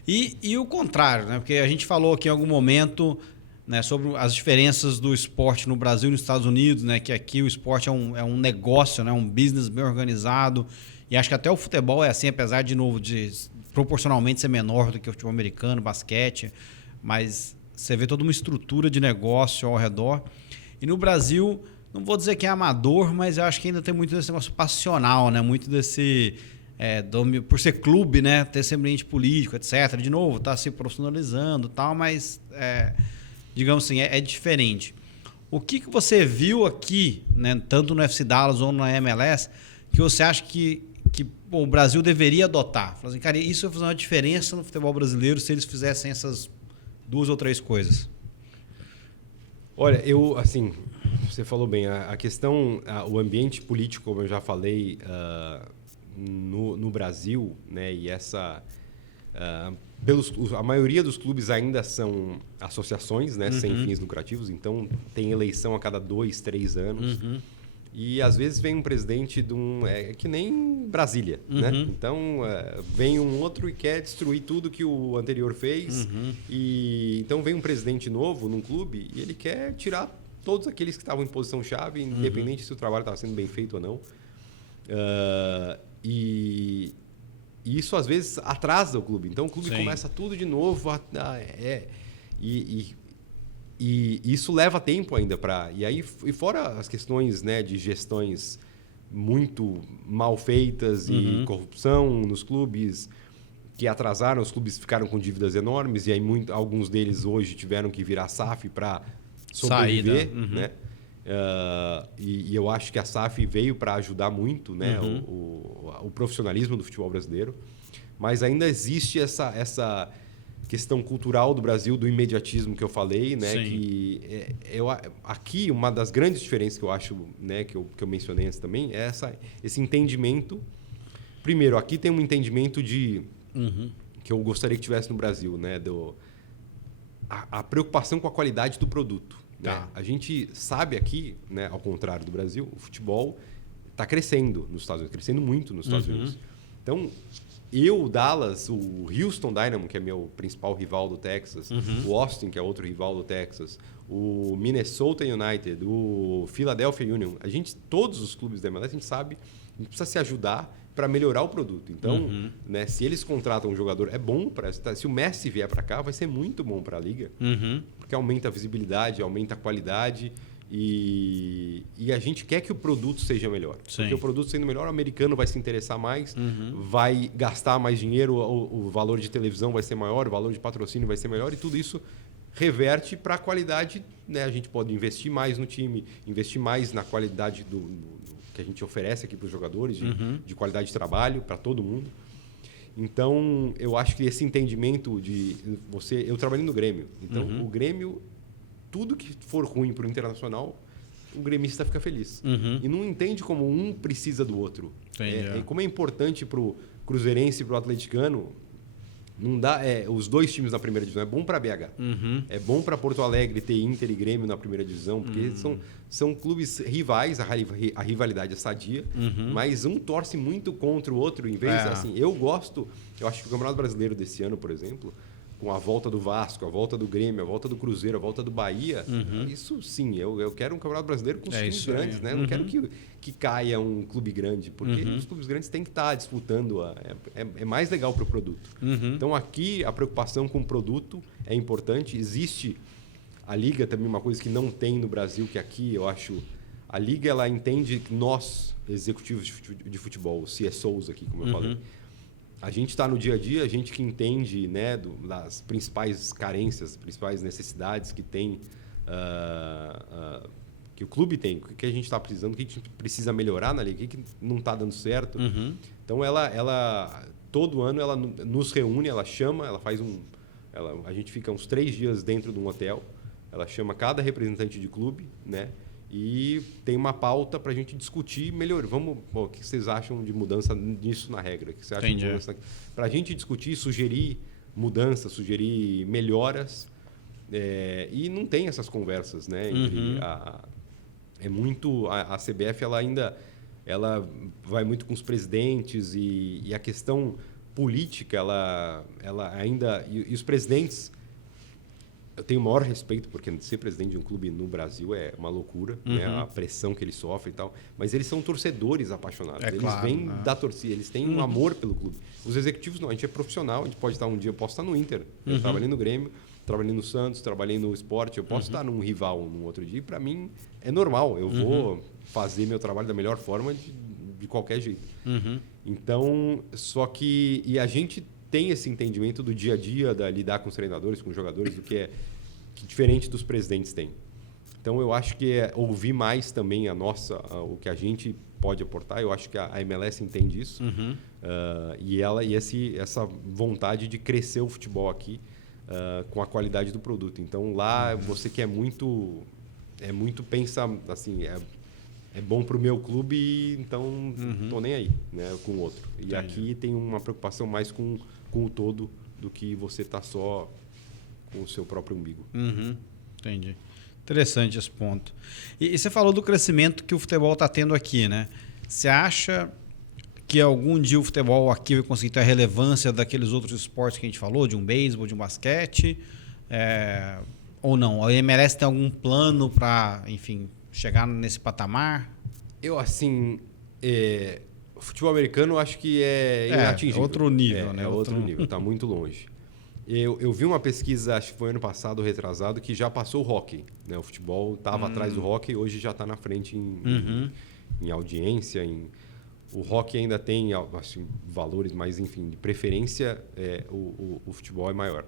E o contrário, né? Porque a gente falou aqui em algum momento, né, sobre as diferenças do esporte no Brasil e nos Estados Unidos, né? Que aqui o esporte é um negócio, né? Um business bem organizado. E acho que até o futebol é assim, apesar de proporcionalmente ser menor do que o futebol americano, basquete, mas você vê toda uma estrutura de negócio ao redor. E no Brasil, não vou dizer que é amador, mas eu acho que ainda tem muito desse negócio passional, né? Muito desse... por ser clube, né? Ter esse ambiente político, etc. De novo, está se profissionalizando e tal, mas, digamos assim, é diferente. O que você viu aqui, né, tanto no FC Dallas ou na MLS, que você acha que o Brasil deveria adotar? Fala assim, cara, isso vai fazer uma diferença no futebol brasileiro se eles fizessem essas 2 ou 3 coisas. Olha, assim, você falou bem, a questão, o ambiente político, como eu já falei, no Brasil, né, e a maioria dos clubes ainda são associações, né, sem fins lucrativos, então tem eleição a cada 2, 3 anos. E às vezes vem um presidente que nem Brasília, né? Então vem um outro e quer destruir tudo que o anterior fez. E então vem um presidente novo num clube e ele quer tirar todos aqueles que estavam em posição chave, independente se o trabalho estava sendo bem feito ou não. E isso às vezes atrasa o clube. Então o clube começa tudo de novo. E isso leva tempo ainda para... E fora as questões, né, de gestões muito mal feitas e corrupção nos clubes, que atrasaram, os clubes ficaram com dívidas enormes, e aí alguns deles hoje tiveram que virar SAF para sobreviver. Né? E eu acho que a SAF veio para ajudar muito, né, o profissionalismo do futebol brasileiro. Mas ainda existe essa questão cultural do Brasil, do imediatismo que eu falei, né? Que aqui uma das grandes diferenças que eu acho, né, que eu mencionei antes também, é esse entendimento. Primeiro, aqui tem um entendimento que eu gostaria que tivesse no Brasil, né? A preocupação com a qualidade do produto. Né? A gente sabe aqui, né, ao contrário do Brasil, o futebol está crescendo nos Estados Unidos, crescendo muito nos Estados Unidos. Então, o Dallas, o Houston Dynamo, que é meu principal rival do Texas, o Austin, que é outro rival do Texas, o Minnesota United, o Philadelphia Union, todos os clubes da MLS, a gente sabe, a gente precisa se ajudar para melhorar o produto. Então, né, se eles contratam um jogador, é bom se o Messi vier para cá, vai ser muito bom para a liga, porque aumenta a visibilidade, aumenta a qualidade. E a gente quer que o produto seja melhor. Porque o produto sendo melhor, o americano vai se interessar mais, vai gastar mais dinheiro, o valor de televisão vai ser maior, o valor de patrocínio vai ser melhor, e tudo isso reverte para a qualidade. Né? A gente pode investir mais no time, investir mais na qualidade do que a gente oferece aqui para os jogadores, de qualidade de trabalho para todo mundo. Então, eu acho que esse entendimento eu trabalhei no Grêmio. Então, o Grêmio... Tudo que for ruim para o Internacional, o gremista fica feliz. E não entende como um precisa do outro. Como é importante para o cruzeirense e para o atleticano, não dá, os 2 times na primeira divisão. É bom para BH. É bom para Porto Alegre ter Inter e Grêmio na primeira divisão, porque são clubes rivais, a rivalidade é sadia, mas um torce muito contra o outro. Em vez assim, eu acho que o Campeonato Brasileiro desse ano, por exemplo, com a volta do Vasco, a volta do Grêmio, a volta do Cruzeiro, a volta do Bahia, isso sim, eu quero um Campeonato Brasileiro com os times grandes, né? Não quero que caia um clube grande, porque os clubes grandes têm que estar disputando, é mais legal para o produto. Então aqui a preocupação com o produto é importante, existe a Liga também, uma coisa que não tem no Brasil, que aqui eu acho, a Liga ela entende que nós, executivos de futebol, os CSOs aqui, como eu falei, a gente está no dia a dia, a gente que entende, né, das principais carências, principais necessidades que tem, que o clube tem, o que a gente está precisando, o que a gente precisa melhorar na liga, o que não está dando certo. Então, ela todo ano ela nos reúne, ela chama, ela faz a gente fica uns 3 dias dentro de um hotel, ela chama cada representante de clube, né? E tem uma pauta para a gente discutir melhor. O que vocês acham de mudança nisso na regra? O que você acha de mudança? Para a gente discutir, sugerir mudanças, sugerir melhoras. E não tem essas conversas, né? A CBF ela vai muito com os presidentes e a questão política ela ainda e os presidentes, eu tenho o maior respeito, porque ser presidente de um clube no Brasil é uma loucura, né? A pressão que eles sofrem e tal. Mas eles são torcedores apaixonados. Eles vêm da torcida, eles têm um amor pelo clube. Os executivos não, a gente é profissional, a gente pode estar um dia, eu posso estar no Inter, eu trabalhei no Grêmio, trabalhei no Santos, trabalhei no Sport, eu posso estar num rival num outro dia, e para mim é normal, eu vou fazer meu trabalho da melhor forma de qualquer jeito. Então, só que... E a gente tem esse entendimento do dia a dia, da lidar com os treinadores, com os jogadores, do que diferente dos presidentes têm. Então, eu acho que ouvir mais também o que a gente pode aportar. Eu acho que a MLS entende isso. Essa vontade de crescer o futebol aqui com a qualidade do produto. Então, lá, você que é muito pensa assim... É bom para o meu clube, então não estou nem aí, né, com o outro. E aqui tem uma preocupação mais com o todo do que você está só com o seu próprio umbigo. Entendi. Interessante esse ponto. E você falou do crescimento que o futebol está tendo aqui, né? Você acha que algum dia o futebol aqui vai conseguir ter a relevância daqueles outros esportes que a gente falou, de um beisebol, de um basquete? Ou não? A MLS tem algum plano para, enfim... chegar nesse patamar? Eu, assim... o futebol americano eu acho que é inatingível. É outro nível, né? É outro nível, está muito longe. Eu vi uma pesquisa, acho que foi ano passado, retrasado, que já passou o hóquei, né? O futebol estava atrás do hóquei, hoje já está na frente em audiência. O hóquei ainda tem assim, valores, mas, enfim, de preferência, o futebol é maior.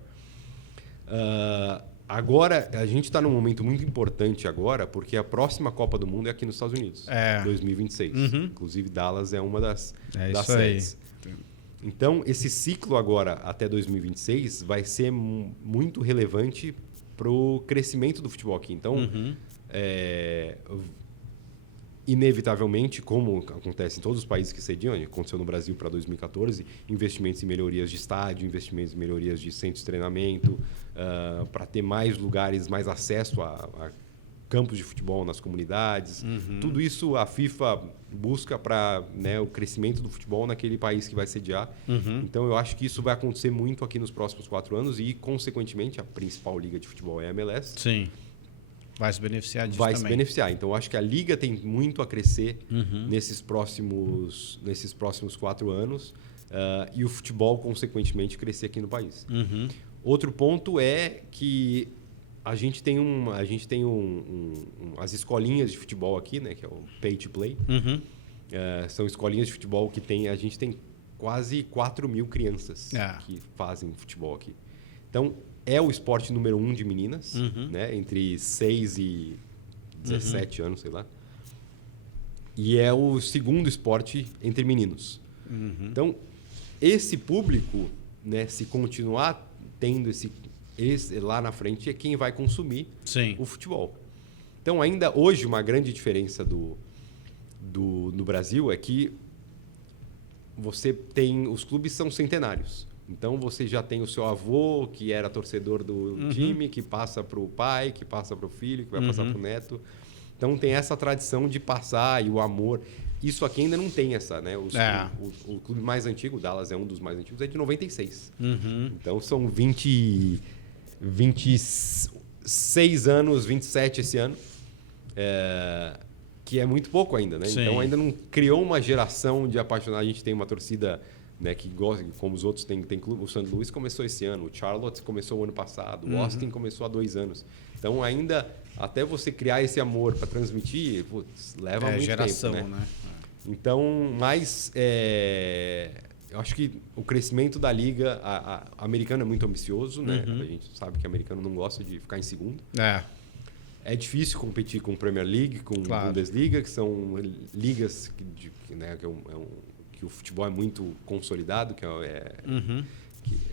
Agora, a gente está num momento muito importante agora, porque a próxima Copa do Mundo é aqui nos Estados Unidos, 2026. Inclusive, Dallas é uma das sedes. Então, esse ciclo agora, até 2026, vai ser muito relevante para o crescimento do futebol aqui. Então, inevitavelmente, como acontece em todos os países que sediam, aconteceu no Brasil para 2014, investimentos em melhorias de estádio, investimentos em melhorias de centros de treinamento, para ter mais lugares, mais acesso a campos de futebol nas comunidades. Tudo isso a FIFA busca para, né, o crescimento do futebol naquele país que vai sediar. Então, eu acho que isso vai acontecer muito aqui nos próximos 4 anos e, consequentemente, a principal liga de futebol é a MLS. Sim. Vai se beneficiar disso também. Vai se beneficiar. Então, eu acho que a liga tem muito a crescer nesses próximos 4 anos e o futebol, consequentemente, crescer aqui no país. Outro ponto é que a gente tem as escolinhas de futebol aqui, né, que é o Pay to Play. São escolinhas de futebol que a gente tem quase 4 mil crianças que fazem futebol aqui. Então, é o esporte número 1 de meninas, né, entre 6 e 17 anos, sei lá. E é o segundo esporte entre meninos. Então, esse público, né, se continuar tendo esse lá na frente, é quem vai consumir o futebol. Então, ainda hoje, uma grande diferença do Brasil é que os clubes são centenários. Então, você já tem o seu avô, que era torcedor do time, que passa para o pai, que passa para o filho, que vai passar para o neto. Então, tem essa tradição de passar e o amor. Isso aqui ainda não tem essa, né? O clube mais antigo, o Dallas é um dos mais antigos, é de 96. Então, são 26 anos, 27 esse ano, que é muito pouco ainda, né? Então, ainda não criou uma geração de apaixonados. A gente tem uma torcida, né, que gosta, como os outros tem clube. O St. Louis começou esse ano, o Charlotte começou o ano passado, o Austin começou há 2 anos. Então, ainda, até você criar esse amor para transmitir, leva muito geração, tempo, né? Então, mas eu acho que o crescimento da liga, a americana é muito ambicioso, né? A gente sabe que o americano não gosta de ficar em segundo. É difícil competir com Premier League, com Bundesliga, que são ligas né, que o futebol é muito consolidado,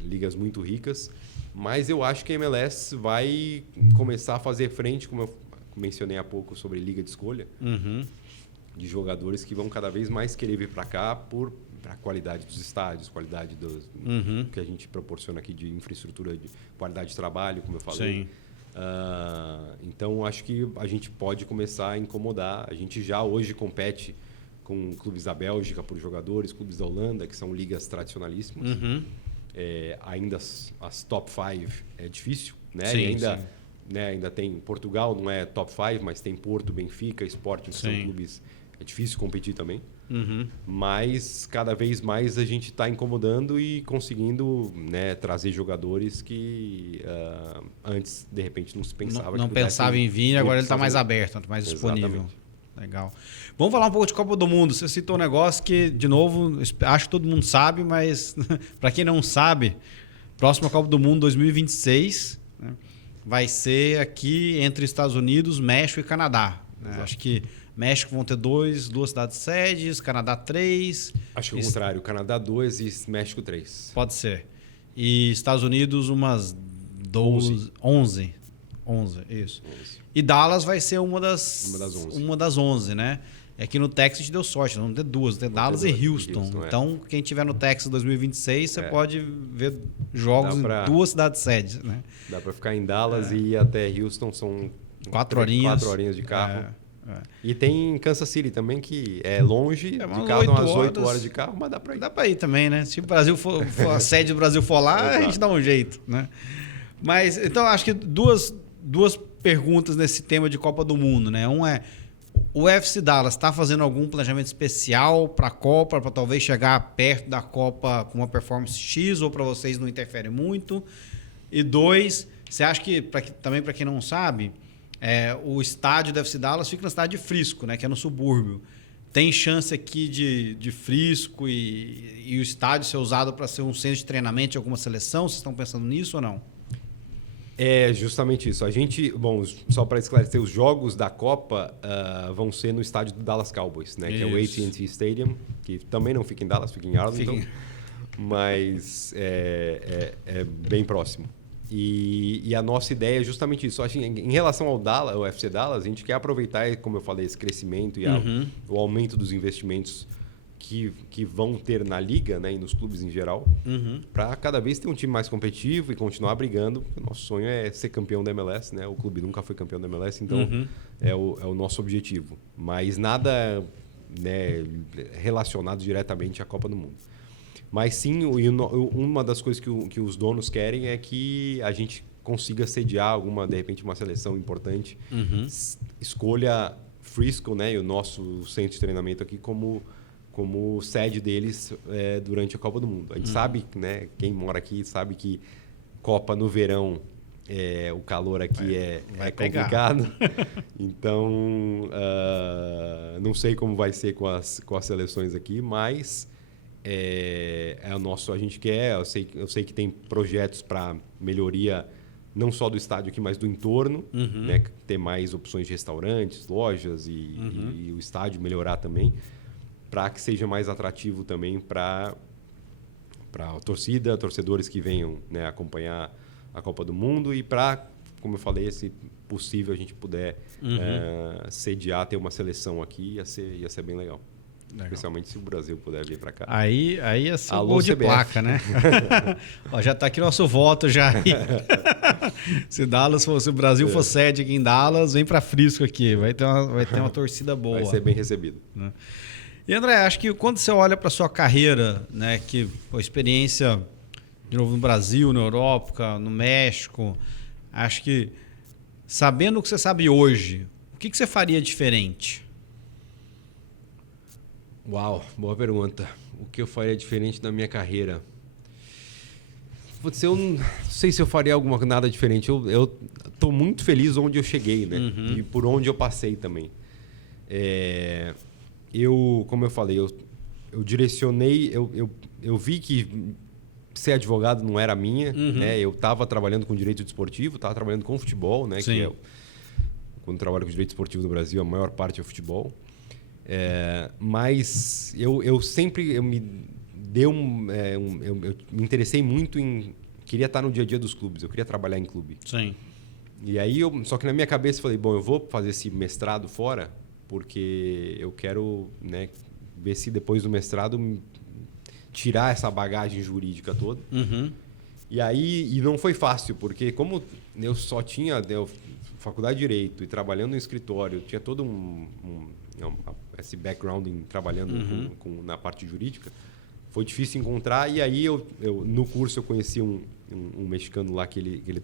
ligas muito ricas. Mas eu acho que a MLS vai começar a fazer frente, como eu mencionei há pouco, sobre liga de escolha, de jogadores que vão cada vez mais querer vir para cá para a qualidade dos estádios, qualidade que a gente proporciona aqui de infraestrutura, de qualidade de trabalho, como eu falei. Sim. Então, acho que a gente pode começar a incomodar. A gente já hoje compete com clubes da Bélgica por jogadores, clubes da Holanda, que são ligas tradicionalíssimas. Ainda as top 5 é difícil, né? Sim, e ainda, né, ainda tem Portugal, não é top 5, mas tem Porto, Benfica, Sporting, que são clubes... É difícil competir também. Mas cada vez mais a gente está incomodando e conseguindo, né, trazer jogadores que antes, de repente, não se pensava. Não pensava em vir, agora ele está mais aberto, mais disponível. Legal. Vamos falar um pouco de Copa do Mundo. Você citou um negócio que, de novo, acho que todo mundo sabe, mas para quem não sabe, próxima Copa do Mundo 2026, né, vai ser aqui entre Estados Unidos, México e Canadá. Né? Acho que México vão ter duas cidades sedes, Canadá 3. Acho que é o contrário, Canadá 2 e México 3. Pode ser. E Estados Unidos umas 11, isso. 11. E Dallas vai ser uma das 11, né? Aqui no Texas a gente deu sorte, não ter duas, ter Dallas e Houston. Então, quem tiver no Texas 2026, você pode ver jogos em duas cidades sedes, né? Dá para ficar em Dallas e ir até Houston, são 4 horinhas de carro. E tem Kansas City também, que é longe, de carro, umas 8 horas de carro, mas dá para ir. Dá para ir também, né? Se o Brasil for a sede do Brasil for lá, a gente dá um jeito, né? Mas, então, acho que duas perguntas nesse tema de Copa do Mundo, né? Um é, o FC Dallas está fazendo algum planejamento especial para a Copa, para talvez chegar perto da Copa com uma performance X, ou para vocês não interfere muito? E 2, você acha que, também para quem não sabe... o estádio do FC Dallas fica na cidade de Frisco, né, que é no subúrbio. Tem chance aqui de Frisco e o estádio ser usado para ser um centro de treinamento de alguma seleção? Vocês estão pensando nisso ou não? É justamente isso. A gente, só para esclarecer, os jogos da Copa vão ser no estádio do Dallas Cowboys, né, que é o AT&T Stadium, que também não fica em Dallas, fica em Arlington, mas é bem próximo. E a nossa ideia é justamente isso. Em relação ao FC Dallas, a gente quer aproveitar, como eu falei, esse crescimento e o aumento dos investimentos que vão ter na liga, né, e nos clubes em geral, para cada vez ter um time mais competitivo e continuar brigando. O nosso sonho é ser campeão da MLS, né? O clube nunca foi campeão da MLS, então é o nosso objetivo. Mas nada, né, relacionado diretamente à Copa do Mundo. Mas sim, uma das coisas que os donos querem é que a gente consiga sediar de repente, uma seleção importante. Escolha Frisco, né, e o nosso centro de treinamento aqui como sede deles durante a Copa do Mundo. A gente sabe, né, quem mora aqui sabe que Copa no verão, o calor aqui é complicado. Então, não sei como vai ser com as seleções aqui, mas... o nosso, a gente quer, eu sei que tem projetos para melhoria não só do estádio aqui, mas do entorno, né, ter mais opções de restaurantes, lojas e o estádio melhorar também, para que seja mais atrativo também para a torcida, torcedores que venham, né, acompanhar a Copa do Mundo e para, como eu falei, se possível a gente puder sediar, ter uma seleção aqui, ia ser bem legal. Legal. Especialmente se o Brasil puder vir para cá. Aí ia ser o gol de placa, né? Ó, já está aqui nosso voto já. Se o Brasil for sede aqui em Dallas, vem para Frisco aqui. Vai ter uma torcida boa. Vai ser bem recebido. Né? E André, acho que quando você olha para sua carreira, né, que a experiência de novo no Brasil, na Europa, no México, acho que sabendo o que você sabe hoje, o que você faria diferente? Uau, boa pergunta. O que eu faria diferente na minha carreira? Eu não sei se eu faria nada diferente. Eu estou muito feliz onde eu cheguei, né? E por onde eu passei também. Como eu falei, eu direcionei, eu vi que ser advogado não era minha, né? Eu estava trabalhando com direito desportivo, estava trabalhando com futebol, né? Sim. Que quando trabalho com direito esportivo no Brasil, a maior parte é o futebol. Mas eu sempre me me interessei muito em... Queria estar no dia a dia dos clubes, eu queria trabalhar em clube. Sim. E aí, só que na minha cabeça eu falei, bom, eu vou fazer esse mestrado fora, porque eu quero, né, ver se depois do mestrado tirar essa bagagem jurídica toda. Uhum. E aí, não foi fácil, porque como eu só tinha faculdade de Direito e trabalhando no escritório, tinha todo esse background trabalhando na parte jurídica, foi difícil encontrar. E aí, no curso, eu conheci um mexicano lá que ele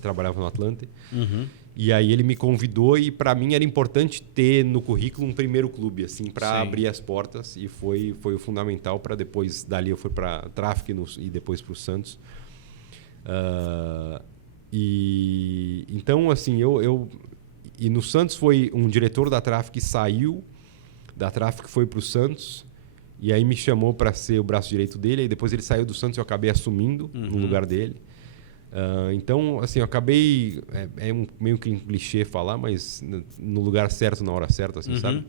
trabalhava no Atlante. Uhum. E aí ele me convidou e para mim era importante ter no currículo um primeiro clube, assim, para abrir as portas. E foi o fundamental para depois, dali eu fui para Traffic e depois para o Santos. Então, assim, e no Santos foi um diretor da Traffic saiu, da Traffic foi para o Santos. E aí me chamou para ser o braço direito dele. E depois ele saiu do Santos e eu acabei assumindo no lugar dele. Então, assim, eu acabei... meio que um clichê falar, mas no lugar certo, na hora certa, assim, sabe?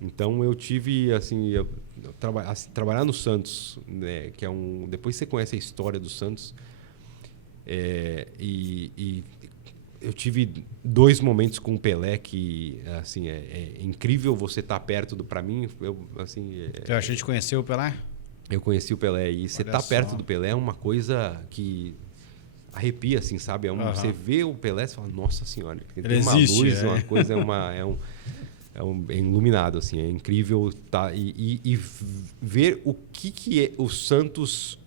Então, eu tive, assim... trabalhar no Santos, né, que é depois você conhece a história do Santos. E eu tive 2 momentos com o Pelé que, assim, é incrível você estar perto para mim. A gente conheceu o Pelé? Eu conheci o Pelé. E você estar perto do Pelé é uma coisa que arrepia, assim, sabe? Você vê o Pelé e fala, nossa senhora, tem uma luz, uma coisa, é iluminado, assim, é incrível. Tá? E ver o que o Santos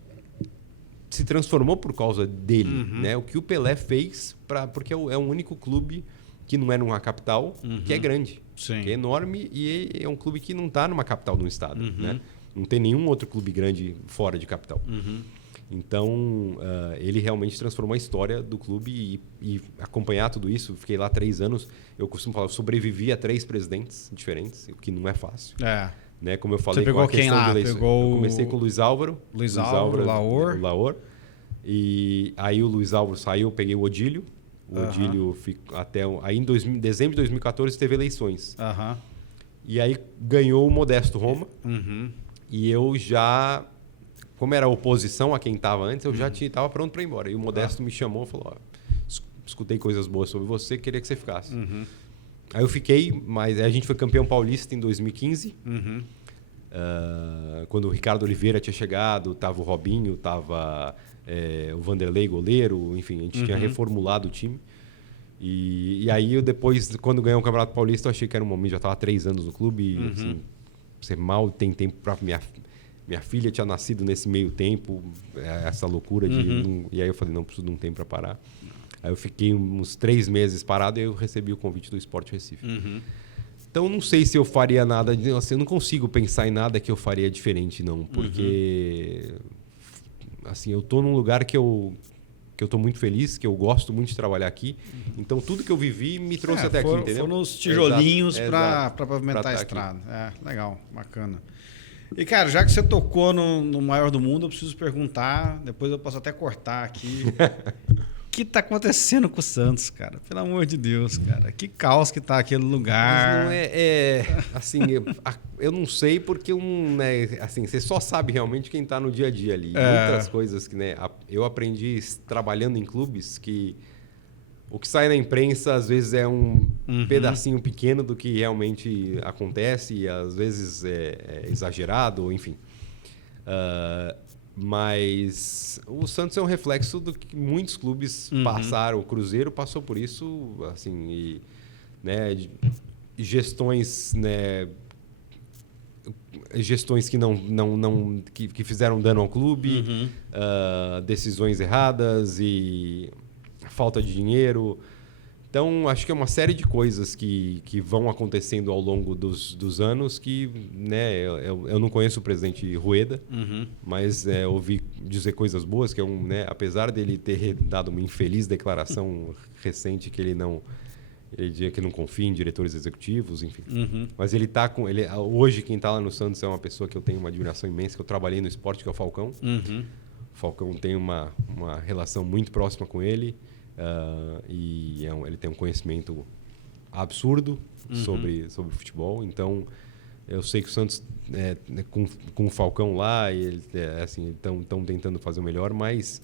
se transformou por causa dele, né? O que o Pelé fez, porque é o único clube que não é numa capital, que é grande, Sim. que é enorme, e é um clube que não está numa capital de um estado, né? Não tem nenhum outro clube grande fora de capital. Então, ele realmente transformou a história do clube e acompanhar tudo isso. Fiquei lá 3 anos. Eu costumo falar, eu sobrevivi a 3 presidentes diferentes, o que não é fácil. Né? Como eu falei, você pegou quem lá? Eu comecei com o Luiz Álvaro. Luiz Álvaro, o Laor. E aí o Luiz Álvaro saiu, eu peguei o Odílio. O Odílio ficou aí em dezembro de 2014 teve eleições. E aí ganhou o Modesto Roma. E eu já, como era oposição a quem estava antes, eu já estava pronto para ir embora. E o Modesto me chamou e falou, escutei coisas boas sobre você, queria que você ficasse. Aí eu fiquei, mas a gente foi campeão paulista em 2015. Quando o Ricardo Oliveira tinha chegado, estava o Robinho, estava o Vanderlei goleiro, enfim, a gente tinha reformulado o time. E aí eu depois, quando ganhei o Campeonato Paulista, eu achei que era um momento, já estava 3 anos no clube, e, assim, você mal tem tempo para... Minha filha tinha nascido nesse meio tempo, essa loucura de... E aí eu falei, não, preciso de um tempo para parar. Aí eu fiquei uns 3 meses parado e eu recebi o convite do Sport Recife. Então, não sei se eu faria nada... Assim, eu não consigo pensar em nada que eu faria diferente, não. Porque, assim, eu estou num lugar que eu estou muito feliz, que eu gosto muito de trabalhar aqui. Então, tudo que eu vivi me trouxe até aqui, entendeu? Foram os tijolinhos para pavimentar a estrada. Legal, bacana. E, cara, já que você tocou no maior do mundo, eu preciso perguntar, depois eu posso até cortar aqui. O que tá acontecendo com o Santos, cara? Pelo amor de Deus, cara. Que caos que tá aquele lugar. Mas não assim, eu não sei porque né, assim, você só sabe realmente quem tá no dia a dia ali. Muitas coisas que, né, eu aprendi trabalhando em clubes que o que sai na imprensa às vezes é um pedacinho pequeno do que realmente acontece e às vezes é exagerado, enfim. Mas o Santos é um reflexo do que muitos clubes passaram. O Cruzeiro passou por isso, assim, e, né, gestões, né, gestões que que fizeram dano ao clube, decisões erradas e falta de dinheiro. Então, acho que é uma série de coisas que vão acontecendo ao longo dos anos que, né, eu não conheço o presidente Rueda, mas ouvi dizer coisas boas, que né, apesar dele ter dado uma infeliz declaração recente que ele dizia que não confia em diretores executivos, enfim. Mas ele tá hoje quem está lá no Santos é uma pessoa que eu tenho uma admiração imensa, que eu trabalhei no esporte, que é o Falcão. O Falcão tem uma relação muito próxima com ele. E ele tem um conhecimento absurdo sobre futebol. Então, eu sei que o Santos, com o Falcão lá, assim, estão tentando fazer o melhor, mas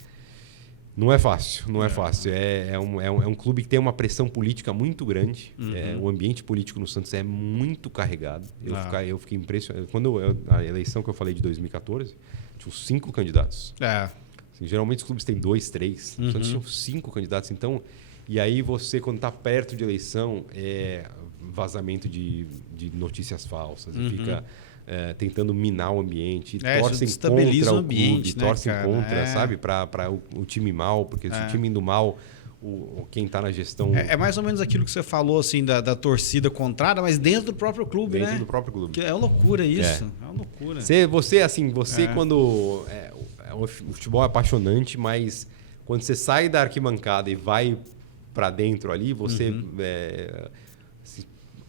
não é fácil. Não é fácil. É um clube que tem uma pressão política muito grande. O ambiente político no Santos é muito carregado. Eu fiquei impressionado. A eleição que eu falei de 2014, tinha 5 candidatos. Assim, geralmente os clubes têm 2, 3. O Santos tinha 5 candidatos. Então, e aí você, quando está perto de eleição, vazamento de notícias falsas. E fica tentando minar o ambiente. Torcem contra o ambiente, clube, torcem contra, sabe? Para o time mal, porque se o time indo mal, quem está na gestão... É mais ou menos aquilo que você falou, assim, da torcida contrária, mas dentro do próprio clube, né? Dentro do próprio clube. Que é uma loucura isso. É uma loucura. Você quando... o futebol é apaixonante, mas quando você sai da arquibancada e vai para dentro ali, você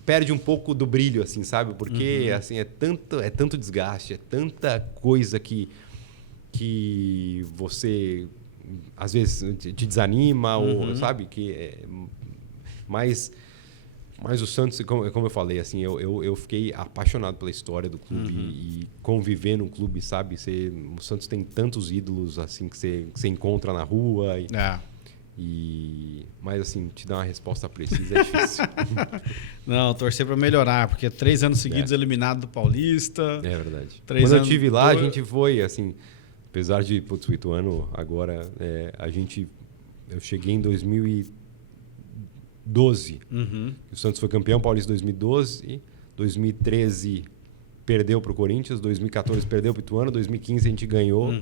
perde um pouco do brilho, assim, sabe? Porque assim, é tanto desgaste, é tanta coisa que você às vezes te desanima, ou sabe? Mas o Santos, como eu falei, assim, eu fiquei apaixonado pela história do clube e conviver no clube, sabe? O Santos tem tantos ídolos assim que você encontra na rua. Mas assim, te dar uma resposta precisa é difícil. Não, torcer para melhorar, porque 3 anos seguidos eliminado do Paulista. É verdade. Quando eu estive lá, a gente foi, assim, apesar de, o Ituano agora, eu cheguei em 2012. O Santos foi campeão paulista em 2012, 2013 perdeu para o Corinthians, 2014 perdeu para o Ituano, 2015 a gente ganhou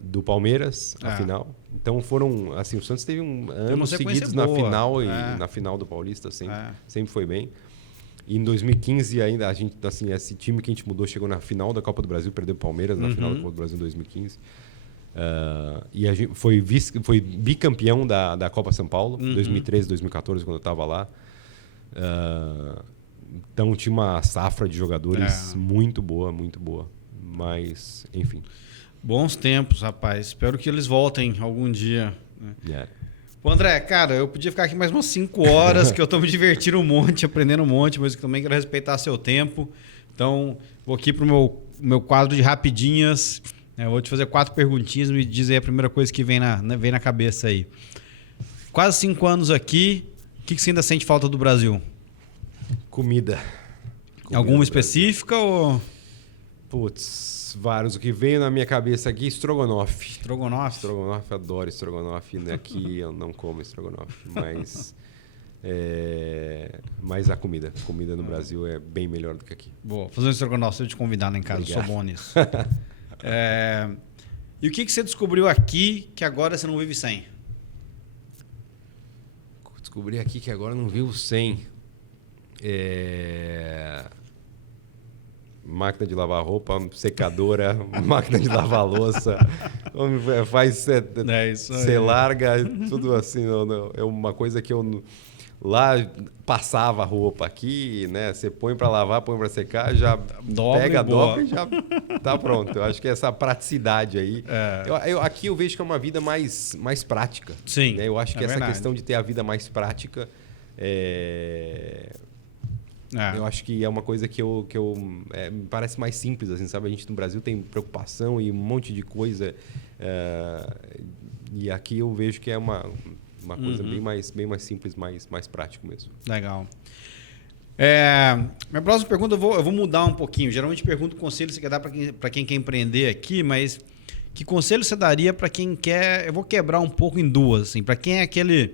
do Palmeiras, a final. Então foram, assim, o Santos teve anos seguidos na final, e na final do Paulista sempre foi bem. E em 2015 ainda, a gente, assim, esse time que a gente mudou chegou na final da Copa do Brasil, perdeu para o Palmeiras na final da Copa do Brasil em 2015. E a gente foi bicampeão da Copa São Paulo, 2013, 2014, quando eu estava lá. Então tinha uma safra de jogadores muito boa. Mas, enfim. Bons tempos, rapaz. Espero que eles voltem algum dia. Né? Pô, André, cara, eu podia ficar aqui mais umas 5 horas, que eu estou me divertindo um monte, aprendendo um monte, mas eu também quero respeitar seu tempo. Então, vou aqui para o meu quadro de rapidinhas. Eu vou te fazer 4 perguntinhas, me diz aí a primeira coisa que vem na cabeça aí. Quase 5 anos aqui, o que você ainda sente falta do Brasil? Comida Alguma específica ou... Putz, vários. O que veio na minha cabeça aqui, estrogonofe. Estrogonofe? Estrogonofe, adoro estrogonofe. Aqui eu não como estrogonofe, mas a comida no Brasil é bem melhor do que aqui. Boa, fazer um estrogonofe, se eu te convidar lá em casa, eu sou bom nisso. E o que você descobriu aqui que agora você não vive sem? Descobri aqui que agora não vivo sem. Máquina de lavar roupa, secadora, máquina de lavar louça. Você larga, tudo assim. É uma coisa que eu lá passava a roupa aqui, né? Você põe para lavar, põe para secar, já dobra e já tá pronto. Eu acho que essa praticidade aí. Aqui eu vejo que é uma vida mais prática. Sim. Né? Eu acho que essa questão de ter a vida mais prática eu acho que é uma coisa que me parece mais simples, assim, sabe? A gente no Brasil tem preocupação e um monte de coisa. E aqui eu vejo que é uma coisa bem mais simples, mais prático mesmo. Legal. Minha próxima pergunta eu vou mudar um pouquinho. Geralmente pergunto conselho você quer dar para quem quer empreender aqui, mas que conselho você daria para quem quer... Eu vou quebrar um pouco em duas. Assim, para quem é aquele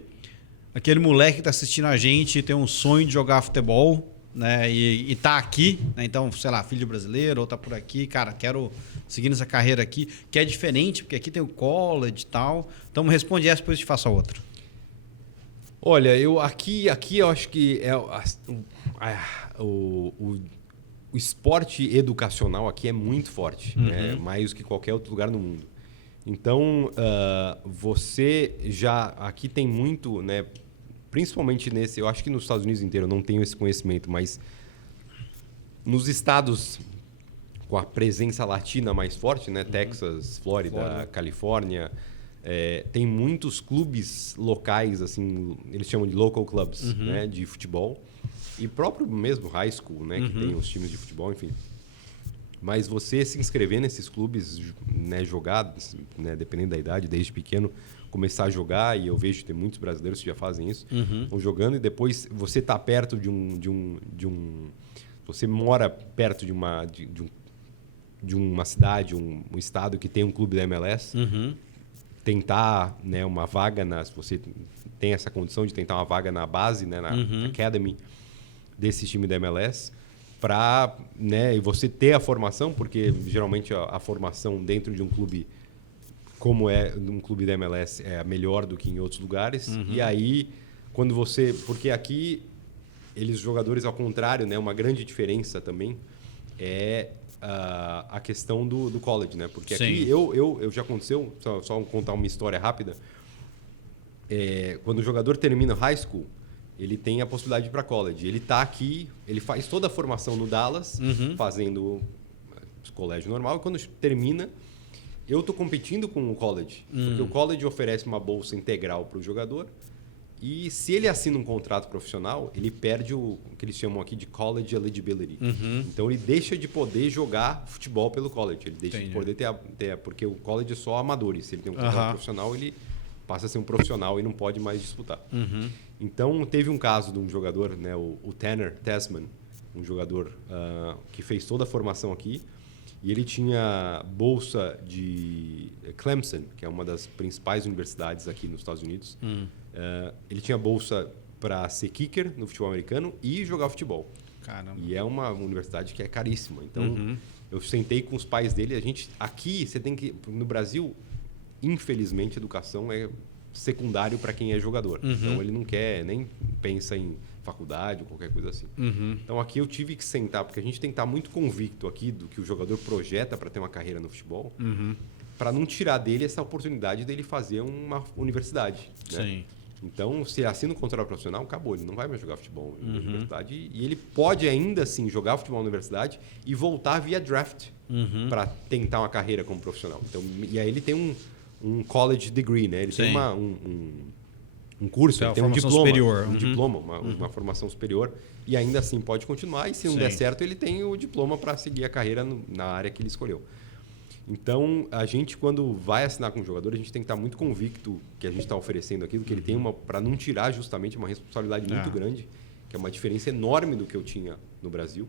moleque que está assistindo a gente e tem um sonho de jogar futebol, né, e tá aqui, né, então, sei lá, filho de brasileiro, ou tá por aqui, cara, quero seguir nessa carreira aqui, que é diferente, porque aqui tem o college e tal. Então, me responde essa, depois eu te faço a outra. Olha, aqui eu acho que o esporte educacional aqui é muito forte, né, mais do que qualquer outro lugar no mundo. Então, você já... Aqui tem muito, né, principalmente nesse... Eu acho que nos Estados Unidos inteiro eu não tenho esse conhecimento, mas nos estados com a presença latina mais forte, né, Texas, Flórida, Califórnia, tem muitos clubes locais, assim, eles chamam de local clubs, né, de futebol. E próprio mesmo high school, né, que tem os times de futebol, enfim. Mas você se inscrever nesses clubes, né, jogar, né, dependendo da idade, desde pequeno, começar a jogar, e eu vejo que tem muitos brasileiros que já fazem isso, vão jogando, e depois você está perto de um... Você mora perto de uma cidade, um estado que tem um clube da MLS, tentar, né, uma vaga, se você tem essa condição de tentar uma vaga na base, né, na academy desse time da MLS, para, né, e você ter a formação, porque geralmente a formação dentro de um clube como é um clube da MLS é melhor do que em outros lugares. E aí, quando você... Porque aqui, eles jogadores ao contrário, né, uma grande diferença também é a questão do college, né? Porque aqui, eu já aconteceu, só contar uma história rápida, quando o jogador termina high school, ele tem a possibilidade de ir para college. Ele está aqui, ele faz toda a formação no Dallas, fazendo colégio normal, e quando termina, eu estou competindo com o college, porque o college oferece uma bolsa integral para o jogador, e se ele assina um contrato profissional, ele perde o que eles chamam aqui de college eligibility. Então, ele deixa de poder jogar futebol pelo college. Ele deixa de poder ter... Porque o college é só amadores. Se ele tem um contrato profissional, ele passa a ser um profissional e não pode mais disputar. Então, teve um caso de um jogador, né, o Tanner Tasman, um jogador que fez toda a formação aqui, e ele tinha bolsa de Clemson, que é uma das principais universidades aqui nos Estados Unidos. Ele tinha bolsa para ser kicker no futebol americano e jogar futebol. Caramba. E é uma universidade que é caríssima. Então, eu sentei com os pais dele. Aqui, você tem que... No Brasil, infelizmente, educação é secundário para quem é jogador. Então, ele não quer, nem pensa em faculdade ou qualquer coisa assim. Então, aqui eu tive que sentar, porque a gente tem que estar muito convicto aqui do que o jogador projeta para ter uma carreira no futebol, para não tirar dele essa oportunidade dele fazer uma universidade. Né? Sim. Então, se ele assina um contrato profissional, acabou. Ele não vai mais jogar futebol na universidade. E ele pode ainda assim jogar futebol na universidade e voltar via draft para tentar uma carreira como profissional. Então, e aí ele tem um college degree, né? Ele tem um curso, ele tem um diploma, superior. Uma formação superior, e ainda assim pode continuar, e se não der certo, ele tem o diploma para seguir a carreira na área que ele escolheu. Então, a gente, quando vai assinar com o jogador, a gente tem que estar muito convicto que a gente está oferecendo aquilo, que ele tem para não tirar justamente uma responsabilidade muito grande, que é uma diferença enorme do que eu tinha no Brasil.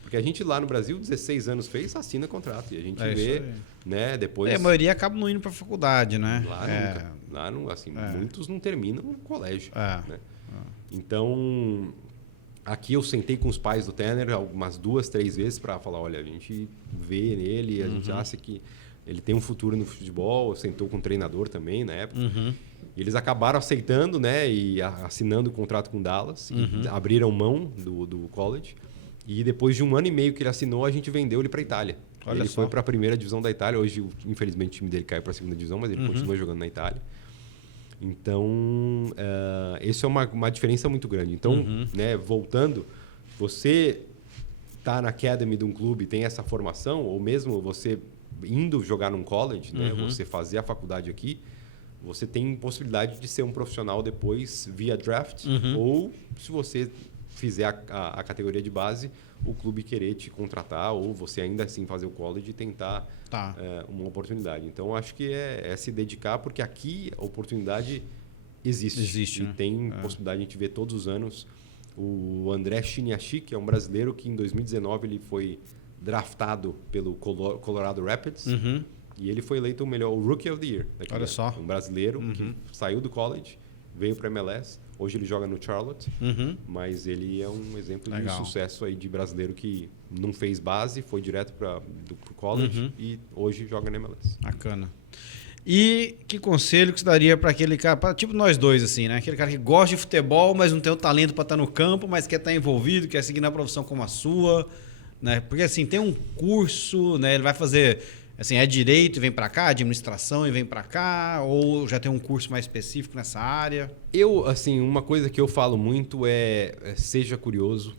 Porque a gente lá no Brasil, 16 anos fez, assina contrato. E a gente vê, né, depois... A maioria acaba não indo para a faculdade, né? Lá nunca. Lá, não, assim, muitos não terminam o colégio. Né? Então, aqui eu sentei com os pais do Tanner umas 2, 3 vezes para falar, olha, a gente vê nele, a gente acha que ele tem um futuro no futebol. Sentou com o treinador também na época. E eles acabaram aceitando, né, e assinando o contrato com o Dallas. E abriram mão do college. E depois de 1 ano e meio que ele assinou, a gente vendeu ele para a Itália. Ele foi para a primeira divisão da Itália. Hoje, infelizmente, o time dele caiu para a segunda divisão, mas ele continua jogando na Itália. Então, isso é uma diferença muito grande. Então, né, voltando, você está na academy de um clube, tem essa formação, ou mesmo você indo jogar num college, né, você fazer a faculdade aqui, você tem possibilidade de ser um profissional depois via draft, ou se você fizer a categoria de base, o clube querer te contratar, ou você ainda assim fazer o college e tentar uma oportunidade. Então, acho que é se dedicar, porque aqui a oportunidade existe. E tem possibilidade de a gente ver todos os anos. O André Chiniachi, que é um brasileiro que em 2019 ele foi draftado pelo Colorado Rapids, e ele foi eleito o Rookie of the Year. Olha só. Um brasileiro que saiu do college, veio para a MLS. Hoje ele joga no Charlotte, mas ele é um exemplo de sucesso aí de brasileiro que não fez base, foi direto para o college e hoje joga na MLS. Bacana. E que conselho que você daria para aquele cara, tipo nós dois, assim, né? Aquele cara que gosta de futebol, mas não tem o talento para estar no campo, mas quer estar envolvido, quer seguir na profissão como a sua, né? Porque assim, tem um curso, né? Ele vai fazer... Assim, é direito e vem para cá, administração e vem para cá, ou já tem um curso mais específico nessa área? Assim, uma coisa que eu falo muito é seja curioso,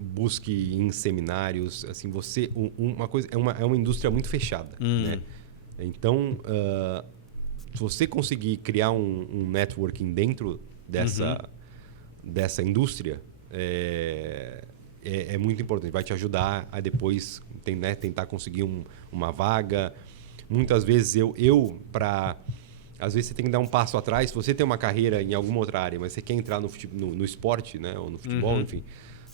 busque em seminários, assim, uma coisa é uma indústria muito fechada, né? Então, se você conseguir criar um networking dentro dessa indústria, é muito importante. Vai te ajudar a depois tentar conseguir uma vaga. Muitas vezes às vezes você tem que dar um passo atrás. Se você tem uma carreira em alguma outra área, mas você quer entrar no esporte, né? Ou no futebol, enfim.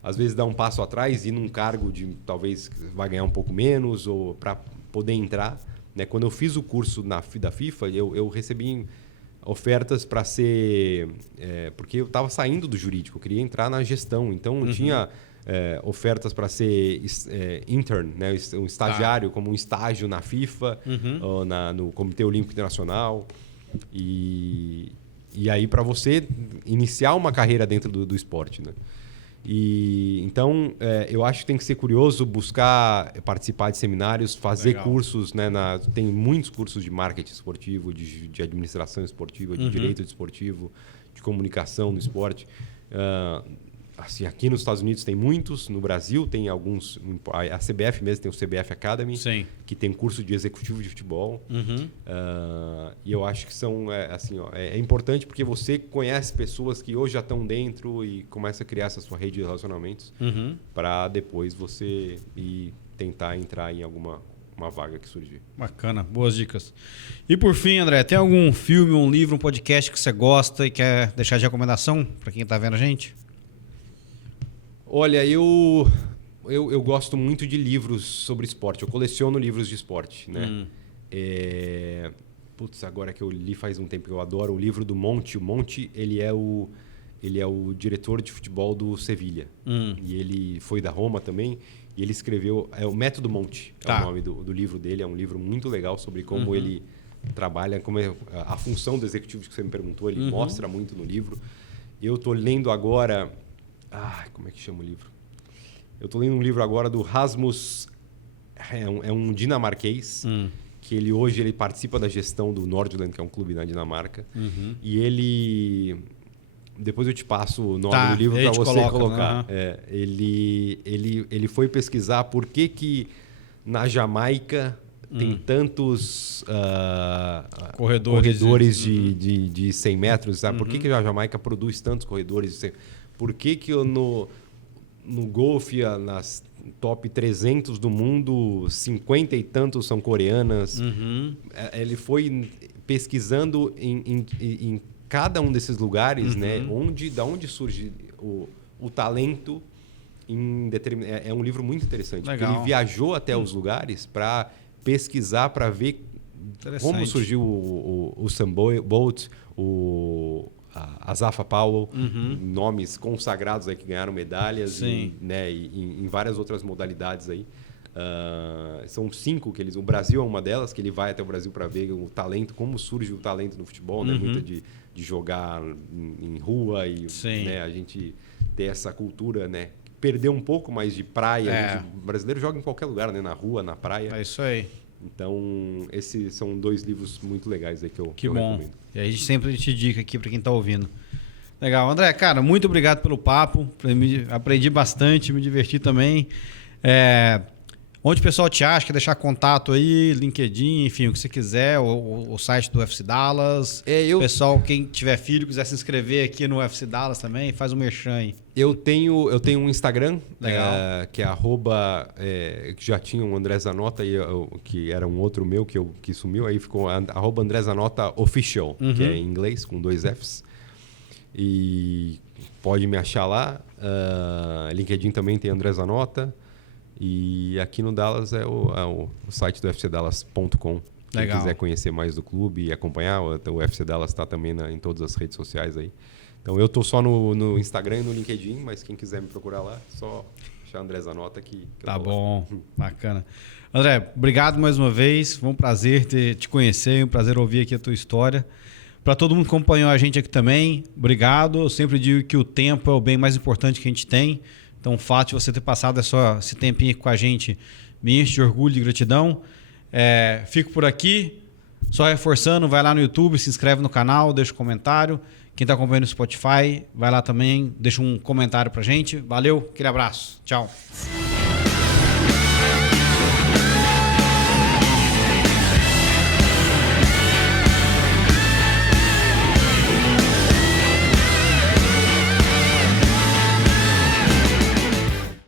Às vezes dá um passo atrás e num cargo de talvez vai ganhar um pouco menos ou para poder entrar. Né? Quando eu fiz o curso da FIFA, eu recebi ofertas para ser... porque eu estava saindo do jurídico, eu queria entrar na gestão. Então, eu tinha ofertas para ser intern, né? Um estagiário, como um estágio na FIFA, ou no Comitê Olímpico Internacional. E aí, para você iniciar uma carreira dentro do esporte, né? Então, eu acho que tem que ser curioso, buscar participar de seminários, fazer cursos, né? Tem muitos cursos de marketing esportivo, de administração esportiva, de direito esportivo, de comunicação no esporte. Assim, aqui nos Estados Unidos tem muitos, no Brasil tem alguns, a CBF mesmo tem o CBF Academy, Sim. que tem curso de executivo de futebol. E eu acho que é importante porque você conhece pessoas que hoje já estão dentro e começa a criar essa sua rede de relacionamentos para depois você ir tentar entrar em alguma vaga que surgir. Bacana, boas dicas. E por fim, André, tem algum filme, um livro, um podcast que você gosta e quer deixar de recomendação para quem está vendo a gente? Olha, eu gosto muito de livros sobre esporte. Eu coleciono livros de esporte, né? Agora que eu li faz um tempo que eu adoro o livro do Monti. O Monti, ele é o diretor de futebol do Sevilha. E ele foi da Roma também. E ele escreveu... o Método Monti é o nome do livro dele. É um livro muito legal sobre como ele trabalha, como é a função do executivo que você me perguntou. Ele mostra muito no livro. Eu estou lendo agora... como é que chama o livro? Eu estou lendo um livro agora do Rasmus, é um dinamarquês, que hoje ele participa da gestão do Nordland, que é um clube na Dinamarca. E ele... Depois eu te passo o nome do livro para você colocar. Ele foi pesquisar por que na Jamaica tem tantos corredores de 100 metros. Sabe? Por que a Jamaica produz tantos corredores de 100 metros? Por que no golfe, nas top 300 do mundo, 50 e tantos são coreanas? Ele foi pesquisando em cada um desses lugares, né? Da onde surge o talento. É um livro muito interessante. Porque ele viajou até os lugares para pesquisar, para ver como surgiu o Usain Bolt, a Zafa Powell, nomes consagrados aí que ganharam medalhas em várias outras modalidades aí. São 5 que o Brasil é uma delas, que ele vai até o Brasil para ver o talento, como surge o talento no futebol, né? Muito de jogar em rua e né, a gente ter essa cultura, né? Perder um pouco mais de praia. O brasileiro joga em qualquer lugar, né? Na rua, na praia. É isso aí. Então, esses são 2 livros muito legais aí que eu recomendo. E aí a gente sempre te dica aqui para quem está ouvindo. Legal. André, cara, muito obrigado pelo papo. Aprendi bastante, me diverti também. Onde o pessoal te acha? Quer deixar contato aí, LinkedIn, enfim, o que você quiser, o site do UFC Dallas. Pessoal, quem tiver filho, quiser se inscrever aqui no UFC Dallas também, faz um merchan aí. Eu tenho um Instagram, que é que já tinha um André Zanota, que era um outro meu que sumiu, aí ficou @André Zanota Official, que é em inglês, com 2 Fs. E pode me achar lá. LinkedIn também tem André Zanota. E aqui no Dallas é o site do UFCDallas.com. Quem quiser conhecer mais do clube e acompanhar, o UFC Dallas está também em todas as redes sociais aí. Então eu estou só no Instagram e no LinkedIn, mas quem quiser me procurar lá, só achar André Zanota que tá bom, bacana. André, obrigado mais uma vez. Foi um prazer te conhecer, um prazer ouvir aqui a tua história. Para todo mundo que acompanhou a gente aqui também, obrigado. Eu sempre digo que o tempo é o bem mais importante que a gente tem. Então, o fato de você ter passado esse tempinho aqui com a gente me enche de orgulho e gratidão. Fico por aqui. Só reforçando, vai lá no YouTube, se inscreve no canal, deixa um comentário. Quem está acompanhando no Spotify, vai lá também, deixa um comentário pra gente. Valeu, aquele abraço. Tchau.